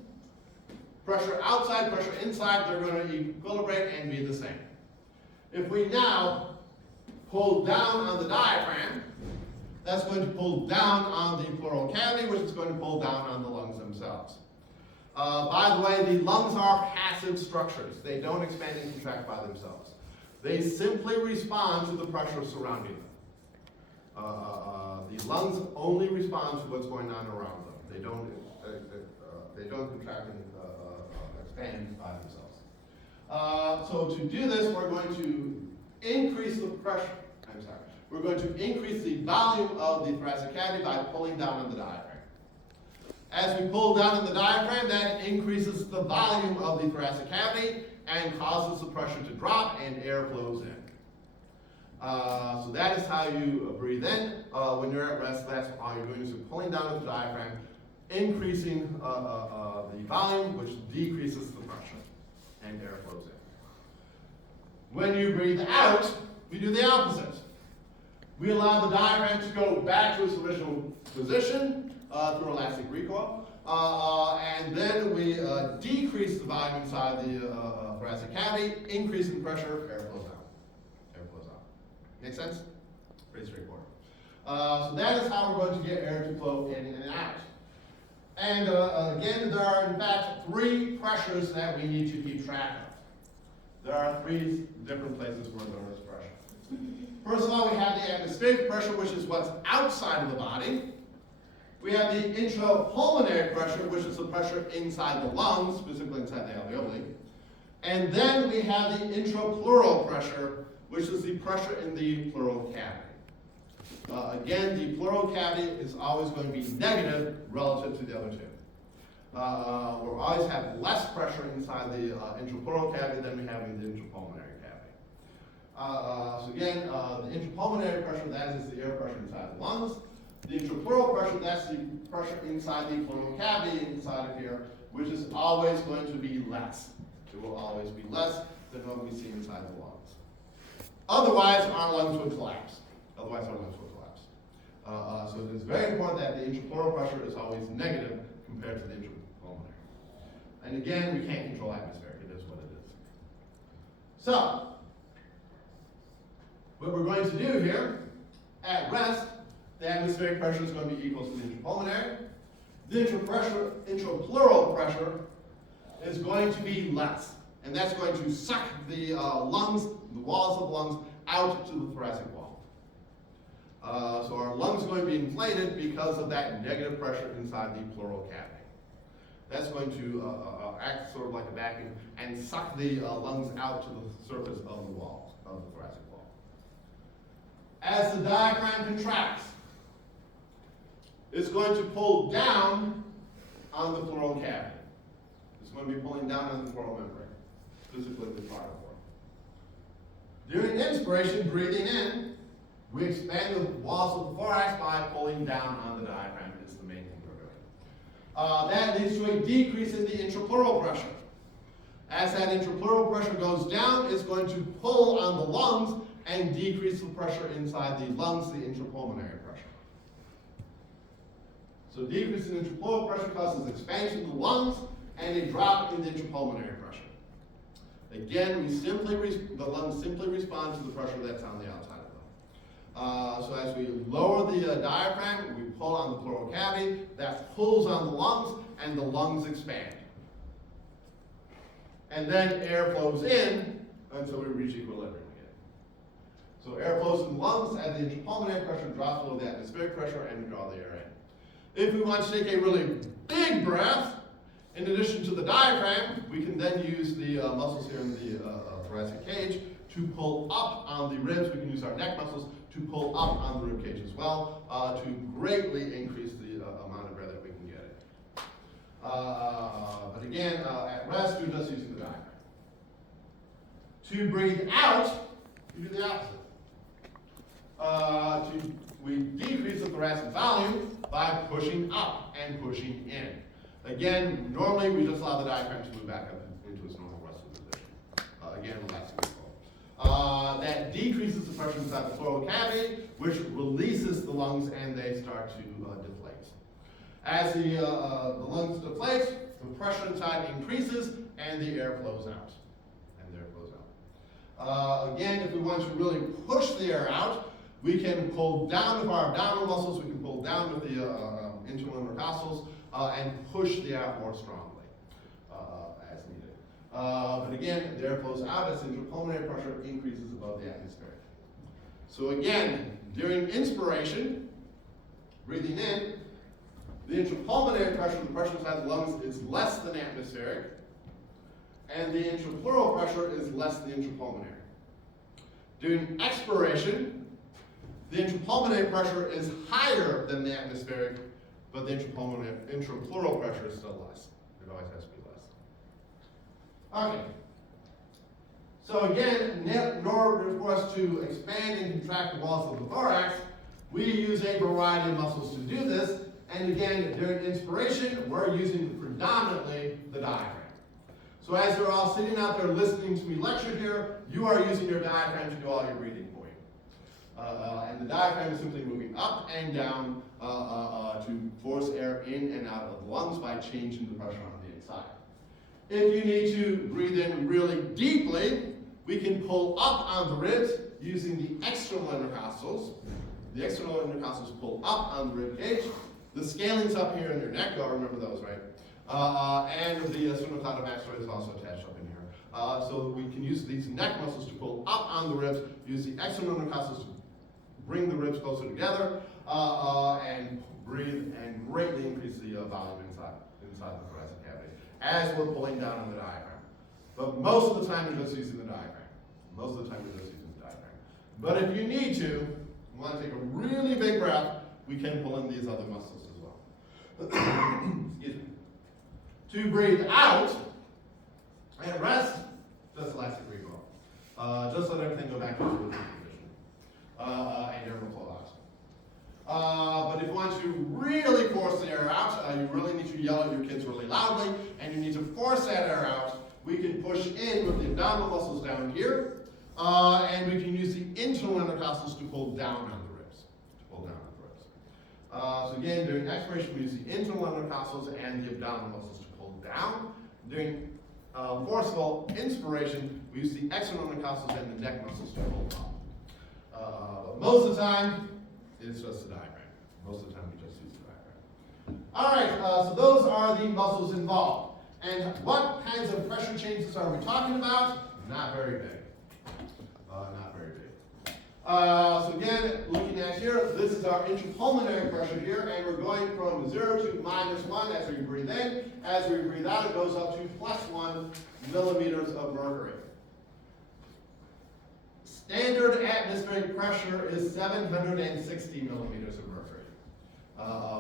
pressure outside, pressure inside, they're going to equilibrate and be the same. If we now pull down on the diaphragm, that's going to pull down on the pleural cavity, which is going to pull down on the lungs themselves. By the way, the lungs are passive structures. They don't expand and contract by themselves. They simply respond to the pressure surrounding them. The lungs only respond to what's going on around them. They don't contract and expand by themselves. So to do this, we're going to increase the pressure. We're going to increase the volume of the thoracic cavity by pulling down on the diaphragm. As we pull down on the diaphragm, that increases the volume of the thoracic cavity and causes the pressure to drop and air flows in. So that is how you breathe in. When you're at rest, that's all you're doing is you're pulling down on the diaphragm, increasing the volume, which decreases the pressure, and air flows in. When you breathe out, we do the opposite. We allow the diaphragm to go back to its original position through elastic recoil, and then we decrease the volume inside the thoracic cavity, increasing the pressure, air flows out. Air flows out. Make sense? Pretty straightforward. So that is how we're going to get air to flow in and out. And again, there are in fact three pressures that we need to keep track of. There are three different places where there is pressure. First of all, we have the atmospheric pressure, which is what's outside of the body. We have the intrapulmonary pressure, which is the pressure inside the lungs, specifically inside the alveoli. And then we have the intrapleural pressure, which is the pressure in the pleural cavity. Again, the pleural cavity is always going to be negative relative to the other two. We'll always have less pressure inside the intrapleural cavity than we have in the intrapulmonary cavity. So again, the intrapulmonary pressure, that is the air pressure inside the lungs. The intrapleural pressure, that's the pressure inside the pleural cavity inside of here, which is always going to be less. It will always be less than what we see inside the lungs. Otherwise, our lungs would collapse. So it is very important that the intrapleural pressure is always negative compared to the intrapulmonary. And again, we can't control atmospheric. It is what it is. So, what we're going to do here, at rest, the atmospheric pressure is going to be equal to the intrapulmonary. The intrapleural pressure is going to be less. And that's going to suck the lungs, the walls of the lungs, out to the thoracic wall. So our lungs are going to be inflated because of that negative pressure inside the pleural cavity. That's going to act sort of like a vacuum and suck the lungs out to the surface of the wall, of the thoracic wall. As the diaphragm contracts, it's going to pull down on the pleural cavity. It's going to be pulling down on the pleural membrane, physically the part of it. During inspiration, breathing in, we expand the walls of the thorax by pulling down on the diaphragm. It's the main thing we're doing. That leads to a decrease in the intrapleural pressure. As that intrapleural pressure goes down, it's going to pull on the lungs and decrease the pressure inside the lungs, the intrapulmonary pressure. So decrease in intrapleural pressure causes expansion of the lungs and a drop in the intrapulmonary pressure. Again, the lungs simply respond to the pressure that's on the outside of them. So as we lower the diaphragm, we pull on the pleural cavity, that pulls on the lungs, and the lungs expand. And then air flows in until we reach equilibrium again. So air flows in the lungs, as the intrapulmonary pressure drops below the atmospheric pressure, and we draw the air in. If we want to take a really big breath, in addition to the diaphragm, we can then use the muscles here in the thoracic cage to pull up on the ribs. We can use our neck muscles to pull up on the rib cage as well to greatly increase the amount of air that we can get in. But again, at rest, we're just using the diaphragm. To breathe out, we do the opposite. We decrease the thoracic volume by pushing up and pushing in. Again, normally we just allow the diaphragm to move back up into its normal resting position. Again, relaxing the flow. That decreases the pressure inside the pleural cavity, which releases the lungs and they start to deflate. As the lungs deflate, the pressure inside increases and the air flows out. Again, if we want to really push the air out, we can pull down with our abdominal muscles, we can pull down with the internal intercostals, and push the air out more strongly as needed. But again, the air flows out as intrapulmonary pressure increases above the atmospheric. So again, during inspiration, breathing in, the intrapulmonary pressure, the pressure inside the lungs, is less than atmospheric, and the intrapleural pressure is less than intrapulmonary. During expiration, the intrapulmonary pressure is higher than the atmospheric, but the intrapleural pressure is still less. It always has to be less. Okay. So again, in order for us to expand and contract the walls of the thorax, we use a variety of muscles to do this. And again, during inspiration, we're using predominantly the diaphragm. So as you're all sitting out there listening to me lecture here, you are using your diaphragm to do all your breathing for you. And the diaphragm is simply moving up and down to force air in and out of the lungs by changing the pressure on the inside. If you need to breathe in really deeply, we can pull up on the ribs using the external intercostals. The external intercostals pull up on the rib cage. The scalenes up here in your neck, you all remember those, right? And the sternocleidomastoid is also attached up in here. So we can use these neck muscles to pull up on the ribs, use the external intercostals to bring the ribs closer together and breathe and greatly increase the volume inside the thoracic cavity as we're pulling down on the diaphragm. But most of the time you're just using the diaphragm. Most of the time you're just using the diaphragm. But if you need to, you want to take a really big breath, we can pull in these other muscles as well. Excuse me. To breathe out and rest, just elastic recall. Just let everything go back to the original position. And air will flow out. But if you want to really force the air out, you really need to yell at your kids really loudly, and you need to force that air out. We can push in with the abdominal muscles down here, and we can use the internal intercostals to pull down on the ribs. So again, during expiration, we use the internal intercostals and the abdominal muscles to pull down. During forceful inspiration, we use the external intercostals and the neck muscles to pull up. But most of the time, it's just the diaphragm. Most of the time, we just use the diaphragm. All right, so those are the muscles involved. And what kinds of pressure changes are we talking about? Not very big. Not very big. So again, looking at here, this is our intrapulmonary pressure here, and we're going from 0 to -1 as we breathe in. As we breathe out, it goes up to +1 millimeters of mercury. Standard atmospheric pressure is 760 millimeters of mercury.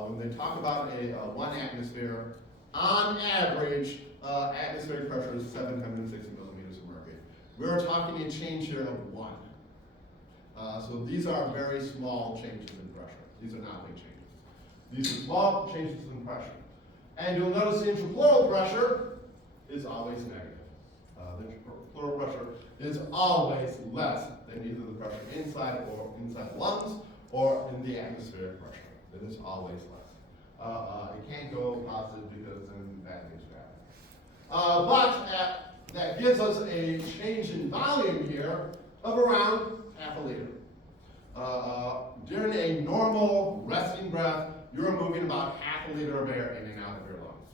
When they talk about a 1 atmosphere, on average, atmospheric pressure is 760 millimeters of mercury. We're talking a change here of 1. So these are very small changes in pressure. These are not big changes. These are small changes in pressure. And you'll notice the intrapleural pressure is always negative. The intrapleural pressure is always less than either the pressure inside the lungs or in the atmospheric pressure. It is always less. It can't go positive because then bad things happen. But that gives us a change in volume here of around half a liter. During a normal resting breath, you're moving about half a liter of air in and out of your lungs.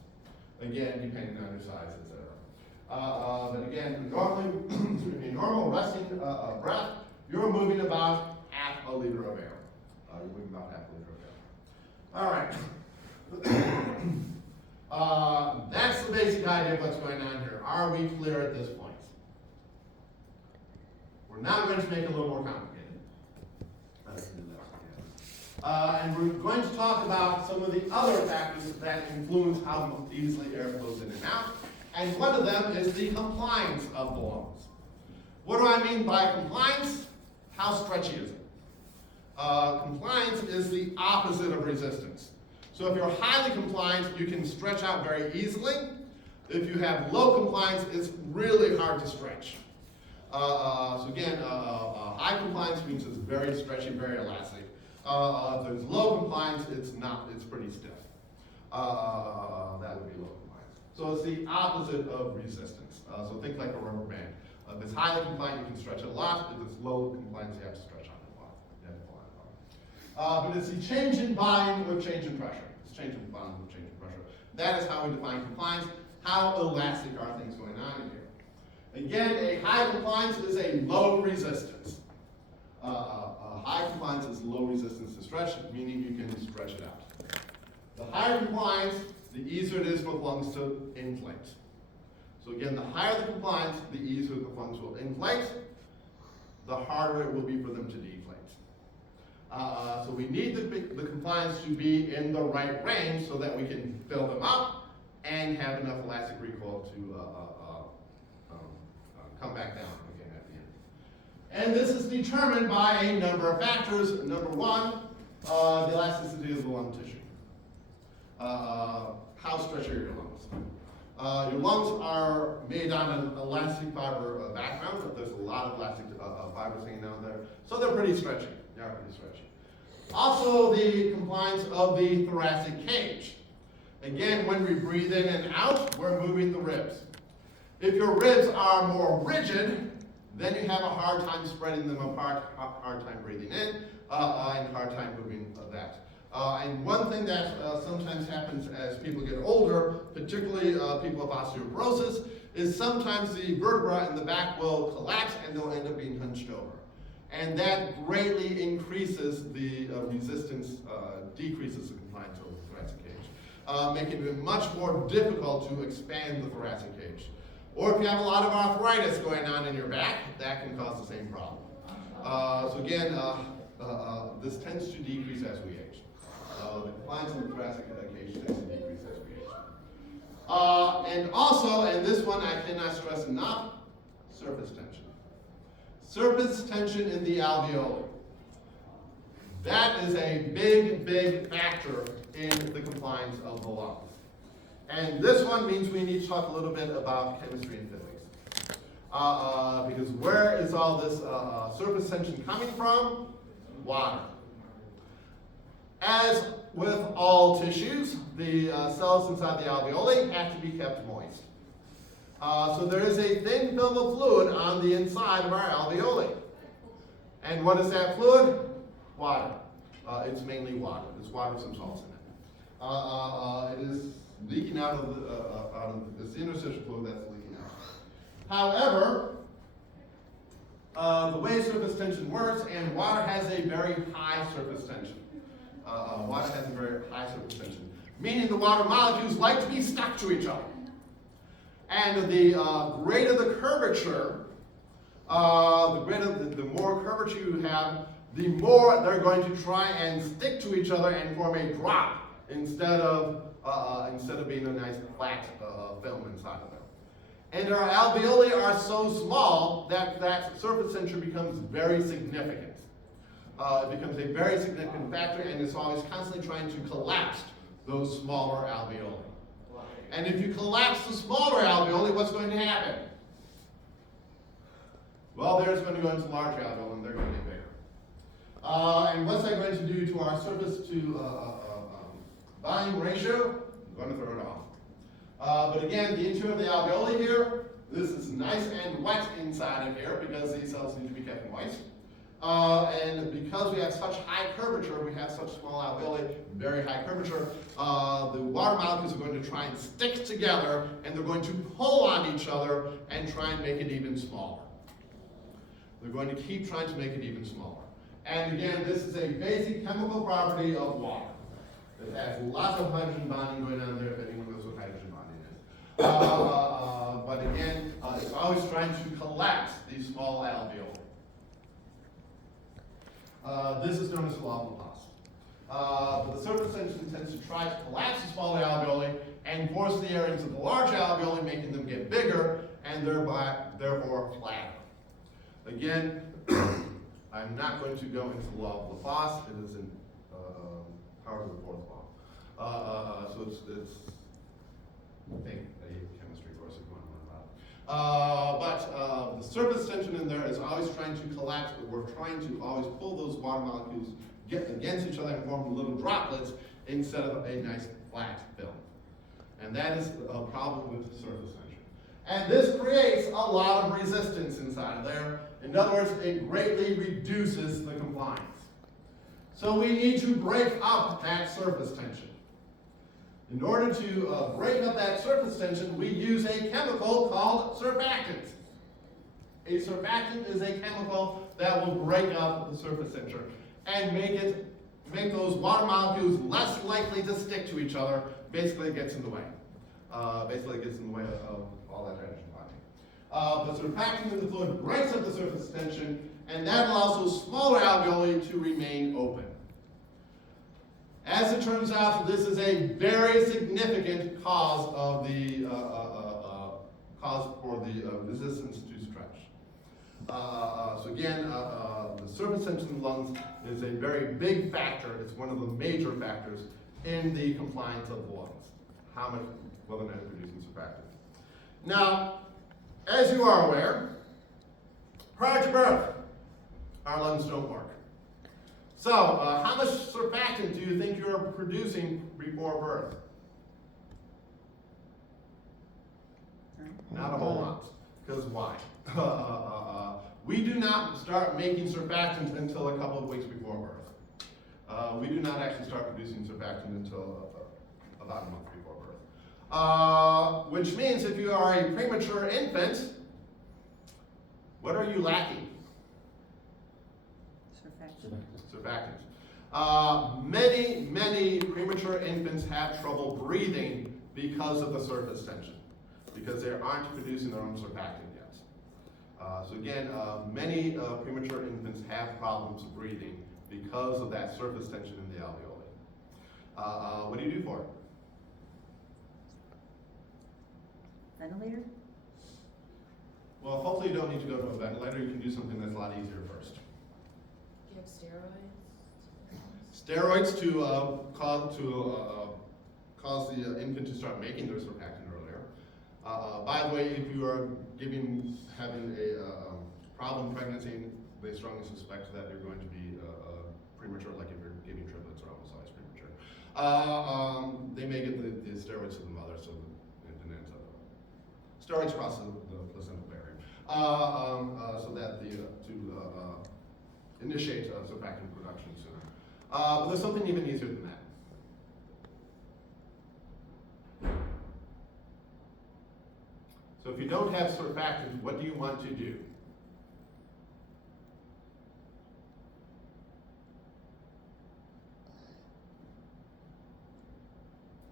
Again, depending on your size, etc. But again, normally, in a normal resting breath, you're moving about half a liter of air. You're moving about half a liter of air. All right. That's the basic idea of what's going on here. Are we clear at this point? We're now going to make it a little more complicated. And we're going to talk about some of the other factors that influence how easily air flows in and out. And one of them is the compliance of the lungs. What do I mean by compliance? How stretchy is it? Compliance is the opposite of resistance. So if you're highly compliant, you can stretch out very easily. If you have low compliance, it's really hard to stretch. So again, high compliance means it's very stretchy, very elastic. If there's low compliance, it's pretty stiff. That would be low compliance. So it's the opposite of resistance. So think like a rubber band. If it's highly compliant, you can stretch it a lot. If it's low compliance, you have to stretch on it a lot. You have to pull on it a lot. But it's the change in volume with change in pressure. It's change in volume with change in pressure. That is how we define compliance. How elastic are things going on in here? Again, a high compliance is a low resistance. High compliance is low resistance to stretch, meaning you can stretch it out. The higher compliance, the easier it is for the lungs to inflate. So again, the higher the compliance, the easier the lungs will inflate, the harder it will be for them to deflate. So we need the compliance to be in the right range so that we can fill them up and have enough elastic recoil to come back down again at the end. And this is determined by a number of factors. Number one, the elasticity of the lung tissue. How stretchy are your lungs? Your lungs are made on an elastic fiber background, but there's a lot of elastic fibers hanging out there. So they're pretty stretchy. They are pretty stretchy. Also, the compliance of the thoracic cage. Again, when we breathe in and out, we're moving the ribs. If your ribs are more rigid, then you have a hard time spreading them apart, hard time breathing in, and hard time moving that. And one thing that sometimes happens as people get older, particularly people with osteoporosis, is sometimes the vertebra in the back will collapse and they'll end up being hunched over. And that greatly increases the resistance, decreases the compliance over the thoracic cage, making it much more difficult to expand the thoracic cage. Or if you have a lot of arthritis going on in your back, that can cause the same problem. So again, this tends to decrease as we age. The compliance of the thoracic cage tends to decrease as we age. And also, and this one I cannot stress enough, surface tension. Surface tension in the alveoli. That is a big, big factor in the compliance of the lungs. And this one means we need to talk a little bit about chemistry and physics. Because where is all this surface tension coming from? Water. As with all tissues, the cells inside the alveoli have to be kept moist. So there is a thin film of fluid on the inside of our alveoli. And what is that fluid? Water. It's mainly water. It's water with some salts in it. It is leaking out of it's the interstitial fluid that's leaking out. However, the way surface tension works, and water has a very high surface tension. Water has a very high surface tension, meaning the water molecules like to be stuck to each other. And the greater the curvature, the more curvature you have, the more they're going to try and stick to each other and form a drop instead of being a nice flat film inside of them. And our alveoli are so small that that surface tension becomes very significant. It becomes a very significant factor, and it's always constantly trying to collapse those smaller alveoli. And if you collapse the smaller alveoli, what's going to happen? Well, there's going to go into large alveoli, and they're going to get bigger. And what's that going to do to our surface to volume ratio? I'm going to throw it off. But again, the interior of the alveoli here, this is nice and wet inside of here because these cells need to be kept moist. And because we have such high curvature, we have such small alveoli, very high curvature, the water molecules are going to try and stick together, and they're going to pull on each other and try and make it even smaller. They're going to keep trying to make it even smaller. And again, this is a basic chemical property of water. It has lots of hydrogen bonding going on there, if anyone knows what hydrogen bonding is. But again, it's always trying to collapse these small alveoli. This is known as the law of Laplace. But the surface tension tends to try to collapse the small alveoli and force the air into the large alveoli, making them get bigger and therefore flatter. Again, I'm not going to go into the law of Laplace. It is in Power of the Fourth Law. So it's I think a chemistry course if you want to learn about it. But the surface tension in there is always trying to collapse. We're trying to always pull those water molecules against each other and form little droplets instead of a nice flat film. And that is a problem with surface tension. And this creates a lot of resistance inside of there. In other words, it greatly reduces the compliance. So we need to break up that surface tension. In order to break up that surface tension, we use a chemical called surfactant. A surfactant is a chemical that will break up the surface tension and make those water molecules less likely to stick to each other. Basically, it gets in the way. Basically, it gets in the way of all that hydrogen bonding. But surfactant in the fluid breaks up the surface tension, and that allows those smaller alveoli to remain open. As it turns out, this is a very significant cause of the resistance to stretch. So again, the surface tension in the lungs is a very big factor. It's one of the major factors in the compliance of the lungs. Whether or not it's producing surfactant. Now, as you are aware, prior to birth, our lungs don't work. So, how much surfactant do you think you're producing before birth? Not a whole lot. Because why? We do not start making surfactant until a couple of weeks before birth. We do not actually start producing surfactant until about a month before birth. Which means if you are a premature infant, what are you lacking? Surfactants. Many premature infants have trouble breathing because of the surface tension, because they aren't producing their own surfactant yet. So again, many premature infants have problems breathing because of that surface tension in the alveoli. What do you do for it? Ventilator? Well, hopefully you don't need to go to a ventilator. You can do something that's a lot easier first. Give steroids. Steroids to cause the infant to start making their surfactant earlier. By the way, if you are having a problem pregnancy, they strongly suspect that you're going to be premature, like if you're giving triplets or almost always premature. They may give the steroids to the mother, so the infant ends up. Steroids cross the placental barrier, so that to initiate surfactant production sooner. But there's something even easier than that. So if you don't have surfactant, what do you want to do?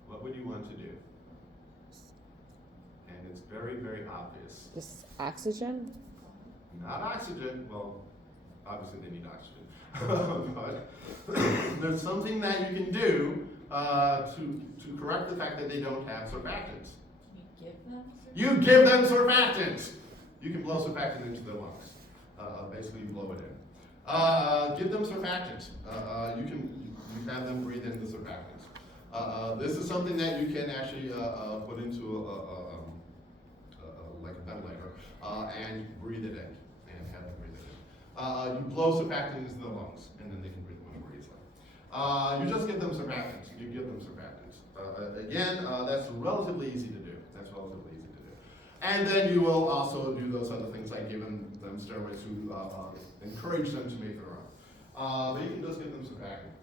What would you want to do? And it's very, very obvious. This oxygen? Not oxygen, well, obviously they need oxygen. But there's something that you can do to correct the fact that they don't have surfactants. You give them surfactants. You can blow surfactant into their lungs. Basically, you blow it in. Give them surfactants. You have them breathe in the surfactants. This is something that you can actually put into like a ventilator and breathe it in and have them breathe it in. You blow surfactant into the lungs, and then they can breathe more easily. You just give them surfactants. You give them surfactants. Again, that's relatively easy to do. And then you will also do those other things like giving them steroids to encourage them to make their own. But you can just give them surfactant.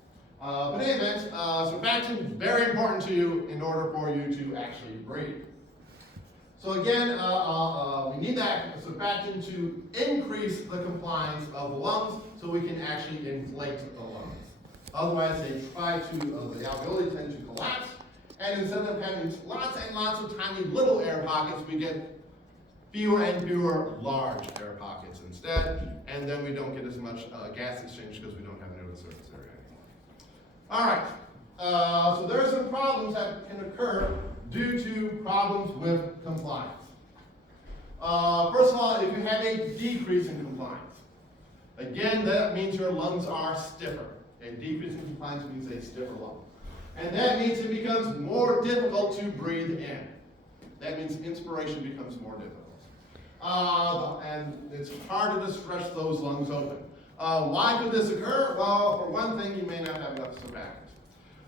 But in any event, surfactant is very important to you in order for you to actually breathe. So again, we need that surfactant to increase the compliance of the lungs so we can actually inflate the lungs. Otherwise, they try to, the alveoli tend to collapse, and instead of having lots and lots of tiny little air pockets, we get fewer and fewer large air pockets instead, and then we don't get as much gas exchange because we don't have near the surface area anymore. All right, so there are some problems that can occur due to problems with compliance. First of all, if you have a decrease in compliance, again, that means your lungs are stiffer. A decrease in compliance means a stiffer lung. And that means it becomes more difficult to breathe in. That means inspiration becomes more difficult. And it's harder to stretch those lungs open. Why could this occur? Well, for one thing, you may not have enough surfactant.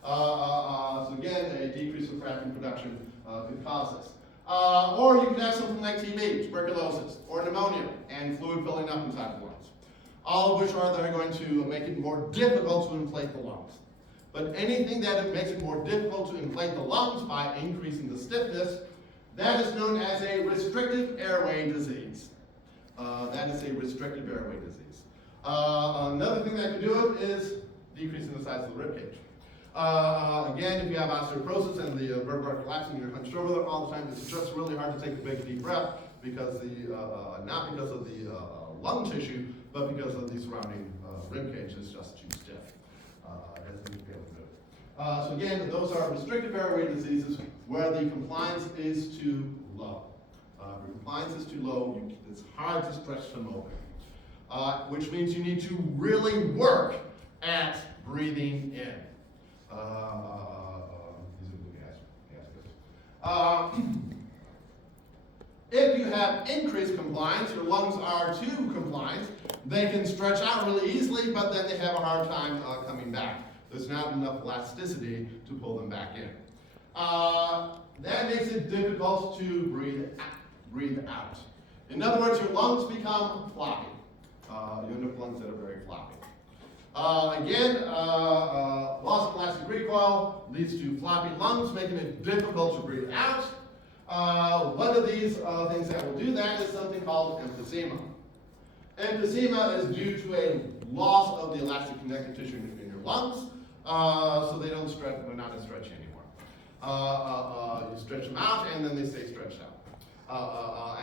So again, a decrease in surfactant production could cause this. Or you could have something like TB, tuberculosis, or pneumonia, and fluid filling up inside the lungs. All of which they're going to make it more difficult to inflate the lungs. But anything that makes it more difficult to inflate the lungs by increasing the stiffness, that is known as a restrictive airway disease. That is a restrictive airway disease. Another thing that can do it is decreasing the size of the rib cage. Again, if you have osteoporosis and the vertebrae collapsing, you're hunched over all the time, it's just really hard to take a big deep breath because not because of the lung tissue, but because of the surrounding rib cage is just too stiff. So again, those are restrictive airway diseases where the compliance is too low. If compliance is too low, it's hard to stretch them open, which means you need to really work at breathing in. If you have increased compliance, your lungs are too compliant, they can stretch out really easily, but then they have a hard time coming back. There's not enough elasticity to pull them back in. That makes it difficult to breathe out. In other words, your lungs become floppy. You end up with lungs that are very floppy. Again, loss of elastic recoil leads to floppy lungs, making it difficult to breathe out. One of these things that will do that is something called emphysema. Emphysema is due to a loss of the elastic connective tissue in your lungs, so they don't stretch, they're not as stretchy anymore. You stretch them out and then they stay stretched out.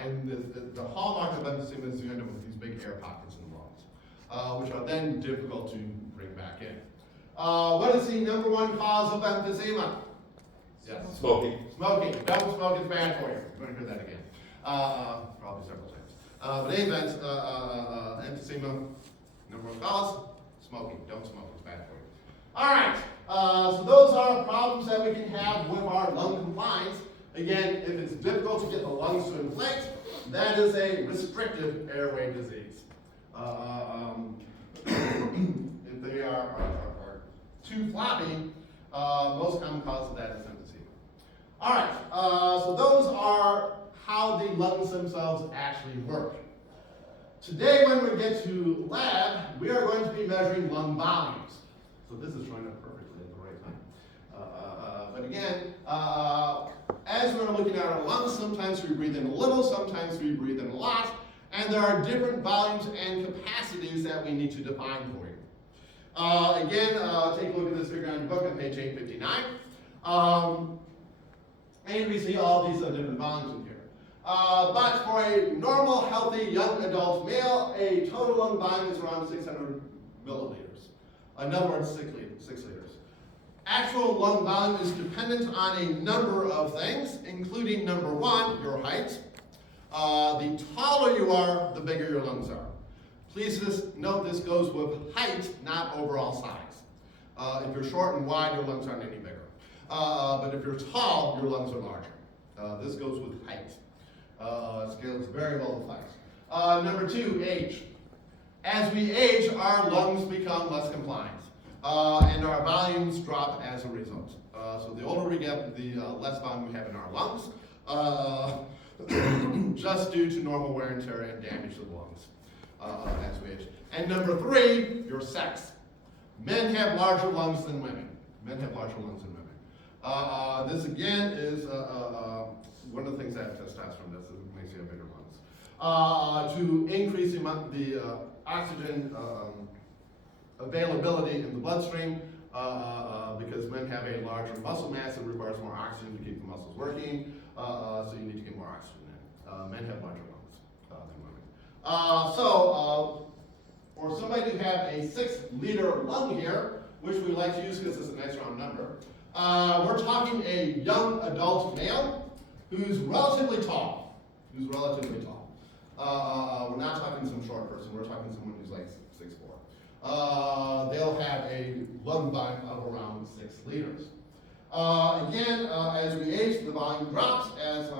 And the hallmark of emphysema is you end up with these big air pockets in the lungs, which are then difficult to bring back in. What is the number one cause of emphysema? Yes. Smoking. Smoking. Don't smoke, it's bad for you. We're going to hear that again. Probably several times. But in any event, emphysema, number one cause, smoking. Don't smoke, it's bad for you. All right, so those are problems that we can have with our lung compliance. Again, if it's difficult to get the lungs to inflate, that is a restrictive airway disease. If they are too floppy, most common cause of that is emphysema. All right, so those are how the lungs themselves actually work. Today, when we get to lab, we are going to be measuring lung volumes. So this is showing up perfectly at the right time. But again, as we're looking at our lungs, sometimes we breathe in a little, sometimes we breathe in a lot, and there are different volumes and capacities that we need to define for you. Again, take a look at this figure on your book on page 859. And we see all these different volumes in here. But for a normal, healthy, young adult male, a total lung volume is around 600 milliliters. In other words, 6 liters. Actual lung volume is dependent on a number of things, including number one, your height. The taller you are, the bigger your lungs are. Please just note this goes with height, not overall size. If you're short and wide, your lungs aren't any bigger. But if you're tall, your lungs are larger. This goes with height. Scale is very well defined. Number two, age. As we age, our lungs become less compliant, and our volumes drop as a result. So the older we get, the less volume we have in our lungs, just due to normal wear and tear and damage to the lungs as we age. And number three, your sex. Men have larger lungs than women. Men have larger lungs than women. This again is one of the things that testosterone does, is it makes you have bigger lungs. To increase the oxygen availability in the bloodstream, because men have a larger muscle mass, it requires more oxygen to keep the muscles working, so you need to get more oxygen in. Men have larger lungs than women. For somebody to have a 6-liter lung here, which we like to use because it's a nice round number, we're talking a young adult male who's relatively tall. We're not talking some short person, we're talking someone who's like 6'4". They'll have a lung volume of around 6 liters. Again, as we age, the volume drops. As if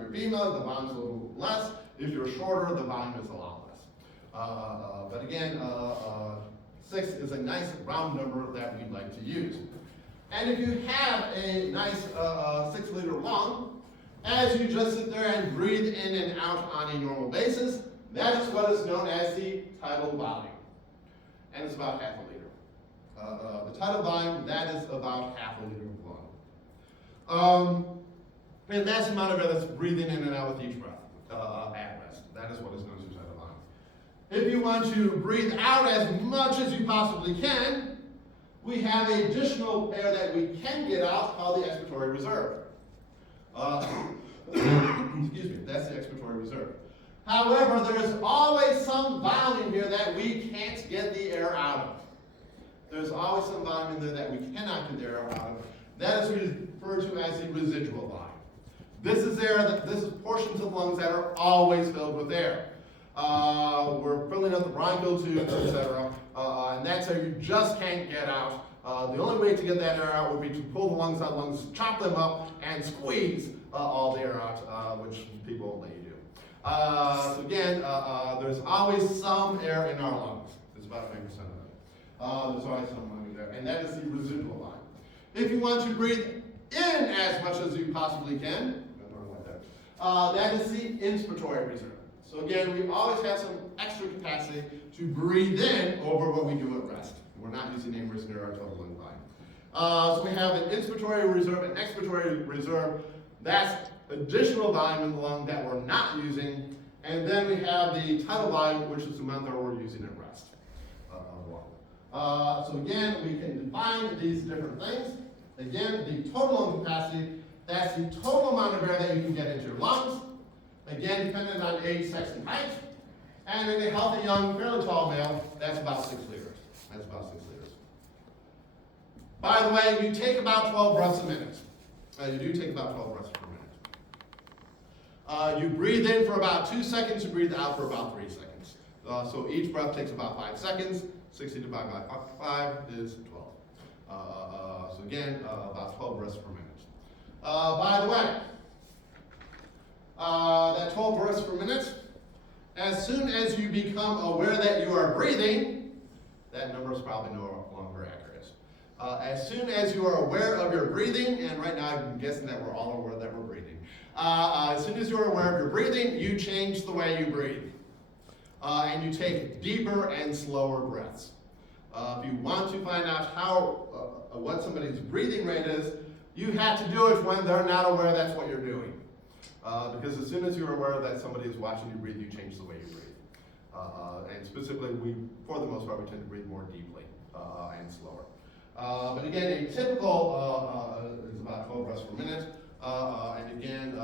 you're female, the volume's a little less. If you're shorter, the volume is a lot less. But again, 6 is a nice round number that we like to use. And if you have a nice 6-liter lung, as you just sit there and breathe in and out on a normal basis, that is what is known as the tidal volume. And it's about half a liter. The tidal volume, that is about half a liter of lung. And that's the amount of air that's breathing in and out with each breath at rest. That is what is known as the tidal volume. If you want to breathe out as much as you possibly can, we have additional air that we can get out called the expiratory reserve. Excuse me, that's the expiratory reserve. However, there's always some volume here that we can't get the air out of. There's always some volume in there that we cannot get the air out of. That is referred to as the residual volume. This is portions of the lungs that are always filled with air. We're filling up the bronchial tubes, etc. And that's how you just can't get out. The only way to get that air out would be to pull the lungs out, chop them up, and squeeze all the air out, which people won't let you do. So again, there's always some air in our lungs. It's about 90% of it. There's always some lung there, and that is the residual volume. If you want to breathe in as much as you possibly can, that is the inspiratory reserve. So again, we always have some extra capacity to breathe in over what we do at rest. We're not using any risk near our total lung volume. So we have an inspiratory reserve and expiratory reserve. That's additional volume in the lung that we're not using. And then we have the tidal volume, which is the amount that we're using at rest. So again, we can define these different things. Again, the total lung capacity, that's the total amount of air that you can get into your lungs. Again, dependent on age, sex, and height. And in a healthy, young, fairly tall male, that's about 6 liters. That's about 6 liters. By the way, you take about 12 breaths a minute. You do take about 12 breaths per minute. You breathe in for about 2 seconds, you breathe out for about 3 seconds. So each breath takes about 5 seconds. 60 divided by 5 is 12. So again, about 12 breaths per minute. By the way, that 12 breaths per minute, as soon as you become aware that you are breathing, that number is probably no longer accurate. As soon as you are aware of your breathing, and right now I'm guessing that we're all aware that we're breathing. As soon as you're aware of your breathing, you change the way you breathe. And you take deeper and slower breaths. If you want to find out what somebody's breathing rate is, you have to do it when they're not aware that's what you're doing. Because as soon as you're aware that somebody is watching you breathe, you change the way you breathe. And specifically, for the most part, we tend to breathe more deeply and slower. But again, a typical is about 12 breaths per minute. And again,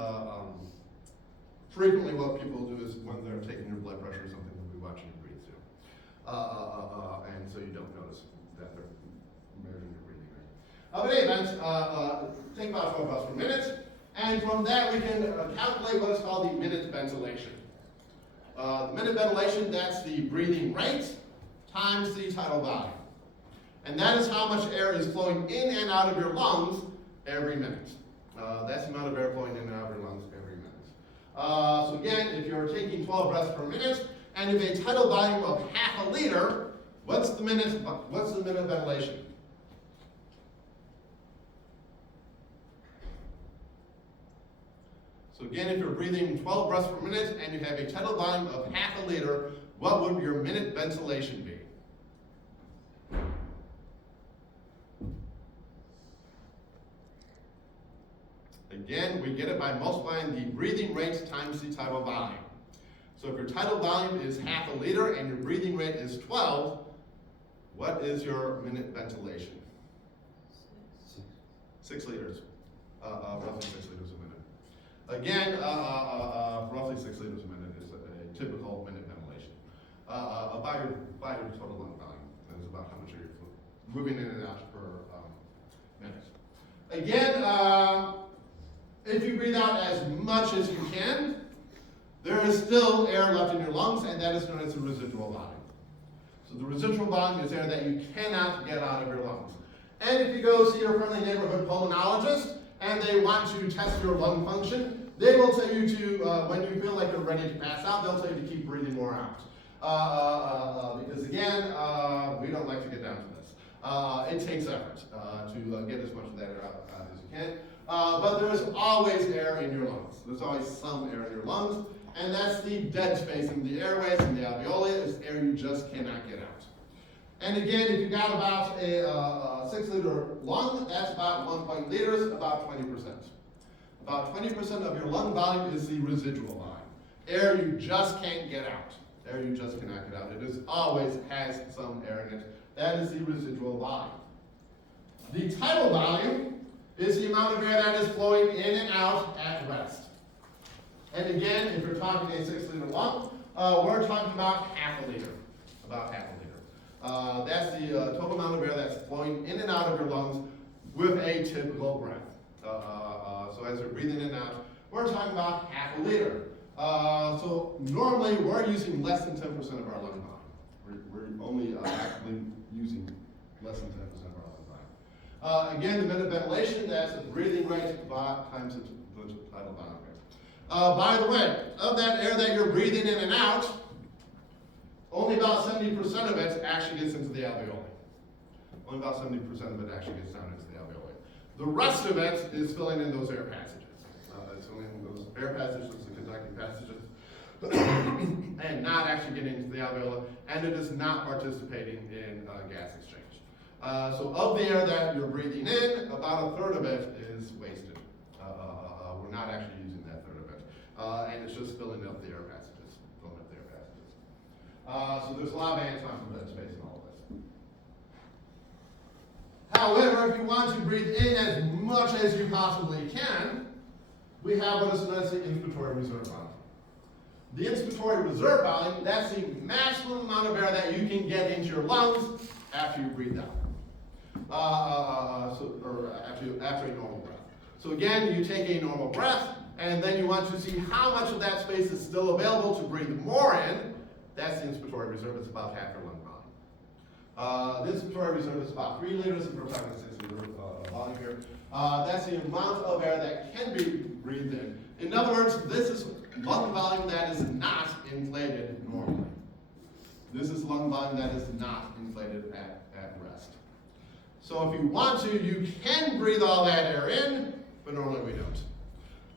frequently what people do is when they're taking your blood pressure or something, they'll be watching you breathe too. And so you don't notice that they're measuring your breathing rate. But in any event, take about 12 breaths per minute. And from that, we can calculate what is called the minute ventilation. The minute ventilation, that's the breathing rate times the tidal volume. And that is how much air is flowing in and out of your lungs every minute. That's the amount of air flowing in and out of your lungs every minute. So again, if you're taking 12 breaths per minute, and if a tidal volume of half a liter, what's the minute ventilation? So again, if you're breathing 12 breaths per minute and you have a tidal volume of half a liter, what would your minute ventilation be? Again, we get it by multiplying the breathing rate times the tidal volume. So if your tidal volume is half a liter and your breathing rate is 12, what is your minute ventilation? 6 liters. Roughly 6 liters a minute. Again, roughly 6 liters a minute is a typical minute ventilation. By your total lung volume. That is about how much you're moving in and out per minute. Again, if you breathe out as much as you can, there is still air left in your lungs, and that is known as the residual volume. So the residual volume is air that you cannot get out of your lungs. And if you go see your friendly neighborhood pulmonologist, and they want to test your lung function, they will tell you to, when you feel like you're ready to pass out, they'll tell you to keep breathing more out. Because again, we don't like to get down to this. It takes effort to get as much of that air out as you can. But there is always air in your lungs. There's always some air in your lungs, and that's the dead space in the airways and the alveoli. Is air you just cannot get out. And again, if you got about a 6 liter lung, that's about 1 liters, about 20%. About 20% of your lung volume is the residual volume. Air you just can't get out. Air you just cannot get out. It is always has some air in it. That is the residual volume. The tidal volume is the amount of air that is flowing in and out at rest. And again, if you're talking a 6 liter lung, we're talking about half a liter. About half a liter. That's the total amount of air that's flowing in and out of your lungs with a typical breath. So as you're breathing in and out, we're talking about half a liter. So normally we're using less than 10% of our lung volume. We're only actively using less than 10% of our lung volume. Again, the minute ventilation, that's the breathing rate times the tidal volume rate. By the way, of that air that you're breathing in and out, only about 70% of it actually gets into the alveoli. Only about 70% of it actually gets down into the alveoli. The rest of it is filling in those air passages. It's filling in those air passages, the conducting passages, and not actually getting into the alveoli, and it is not participating in gas exchange. So of the air that you're breathing in, about a third of it is wasted. We're not actually using that third of it. And it's just filling up the air passages. So there's a lot of ants on dead space in all of this. However, if you want to breathe in as much as you possibly can, we have what is known as the inspiratory reserve volume. The inspiratory reserve volume, that's the maximum amount of air that you can get into your lungs after you breathe out. After a normal breath. So again, you take a normal breath, and then you want to see how much of that space is still available to breathe more in. That's the inspiratory reserve. It's about half your lung volume. The inspiratory reserve is about 3 liters, and we're talking about volume here. That's the amount of air that can be breathed in. In other words, this is lung volume that is not inflated normally. This is lung volume that is not inflated at rest. So if you want to, you can breathe all that air in, but normally we don't.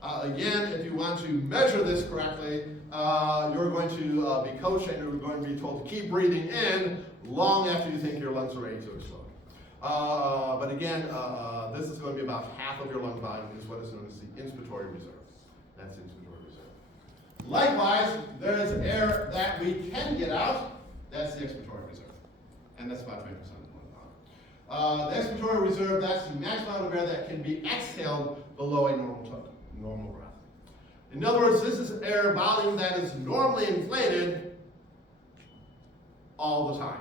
Again, if you want to measure this correctly, you're going to be coached and you're going to be told to keep breathing in long after you think your lungs are ready to explode. But again, this is going to be about half of your lung volume, is what is known as the inspiratory reserve. That's the inspiratory reserve. Likewise, there is air that we can get out. That's the expiratory reserve. And that's about 20% of the lung volume. The expiratory reserve, that's the maximum amount of air that can be exhaled below a normal breath. In other words, this is air volume that is normally inflated all the time.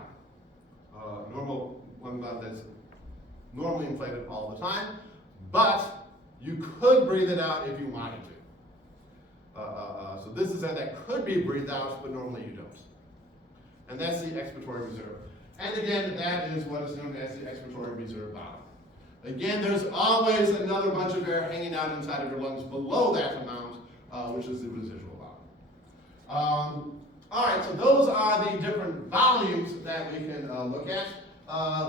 Normal lung volume that's normally inflated all the time, but you could breathe it out if you wanted to. So this is air that could be breathed out, but normally you don't. And that's the expiratory reserve. And again, that is what is known as the expiratory reserve volume. Again, there's always another bunch of air hanging out inside of your lungs below that amount, which is the residual volume. All right, so those are the different volumes that we can look at.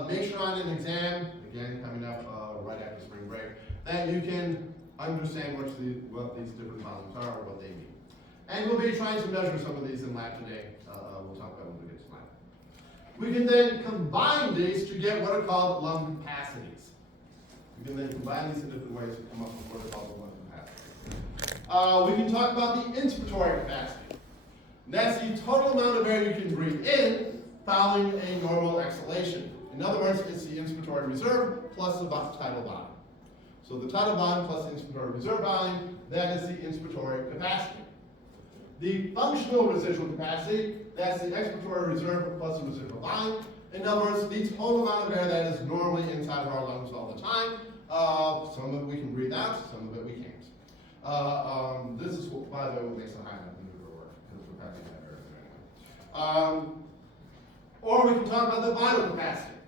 Make sure on an exam, again, coming up right after spring break, that you can understand what these different volumes are or what they mean. And we'll be trying to measure some of these in lab today. We'll talk about when we get to lab. We can then combine these to get what are called lung capacities. We can then combine these in different ways to come up with what are called lung capacities. We can talk about the inspiratory capacity. And that's the total amount of air you can breathe in following a normal exhalation. In other words, it's the inspiratory reserve plus the tidal volume. So the tidal volume plus the inspiratory reserve volume, that is the inspiratory capacity. The functional residual capacity, that's the expiratory reserve plus the residual volume. In other words, the total amount of air that is normally inside of our lungs all the time. Some of it we can breathe out, some of it we can't. This is, by the way, what makes the high maneuver work, because we're packing that air anyway. Or we can talk about the vital capacity.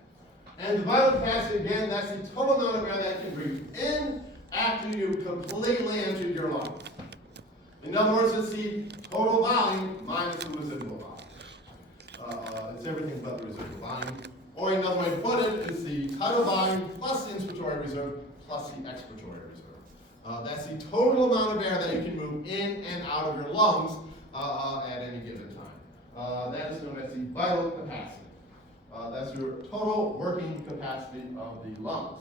And the vital capacity, again, that's the total amount of air that can breathe in after you completely empty your lungs. In other words, it's the total volume minus the residual volume. It's everything but the residual volume. Or another way to put it is the tidal volume plus the inspiratory reserve plus the expiratory reserve. That's the total amount of air that you can move in and out of your lungs at any given time. That is known as the vital capacity. That's your total working capacity of the lungs.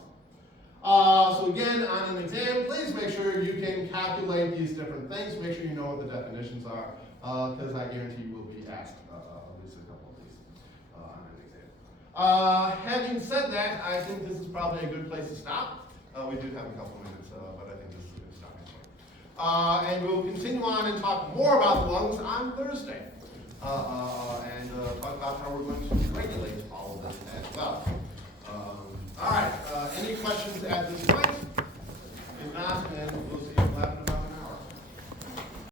So again, on an exam, please make sure you can calculate these different things. Make sure you know what the definitions are, because I guarantee you will be asked at least a couple of these on an exam. Having said that, I think this is probably a good place to stop. We do have a couple minutes, but I think this is a good stopping point. And we'll continue on and talk more about the lungs on Thursday. And talk about how we're going to regulate all of this as well. All right, any questions at this point?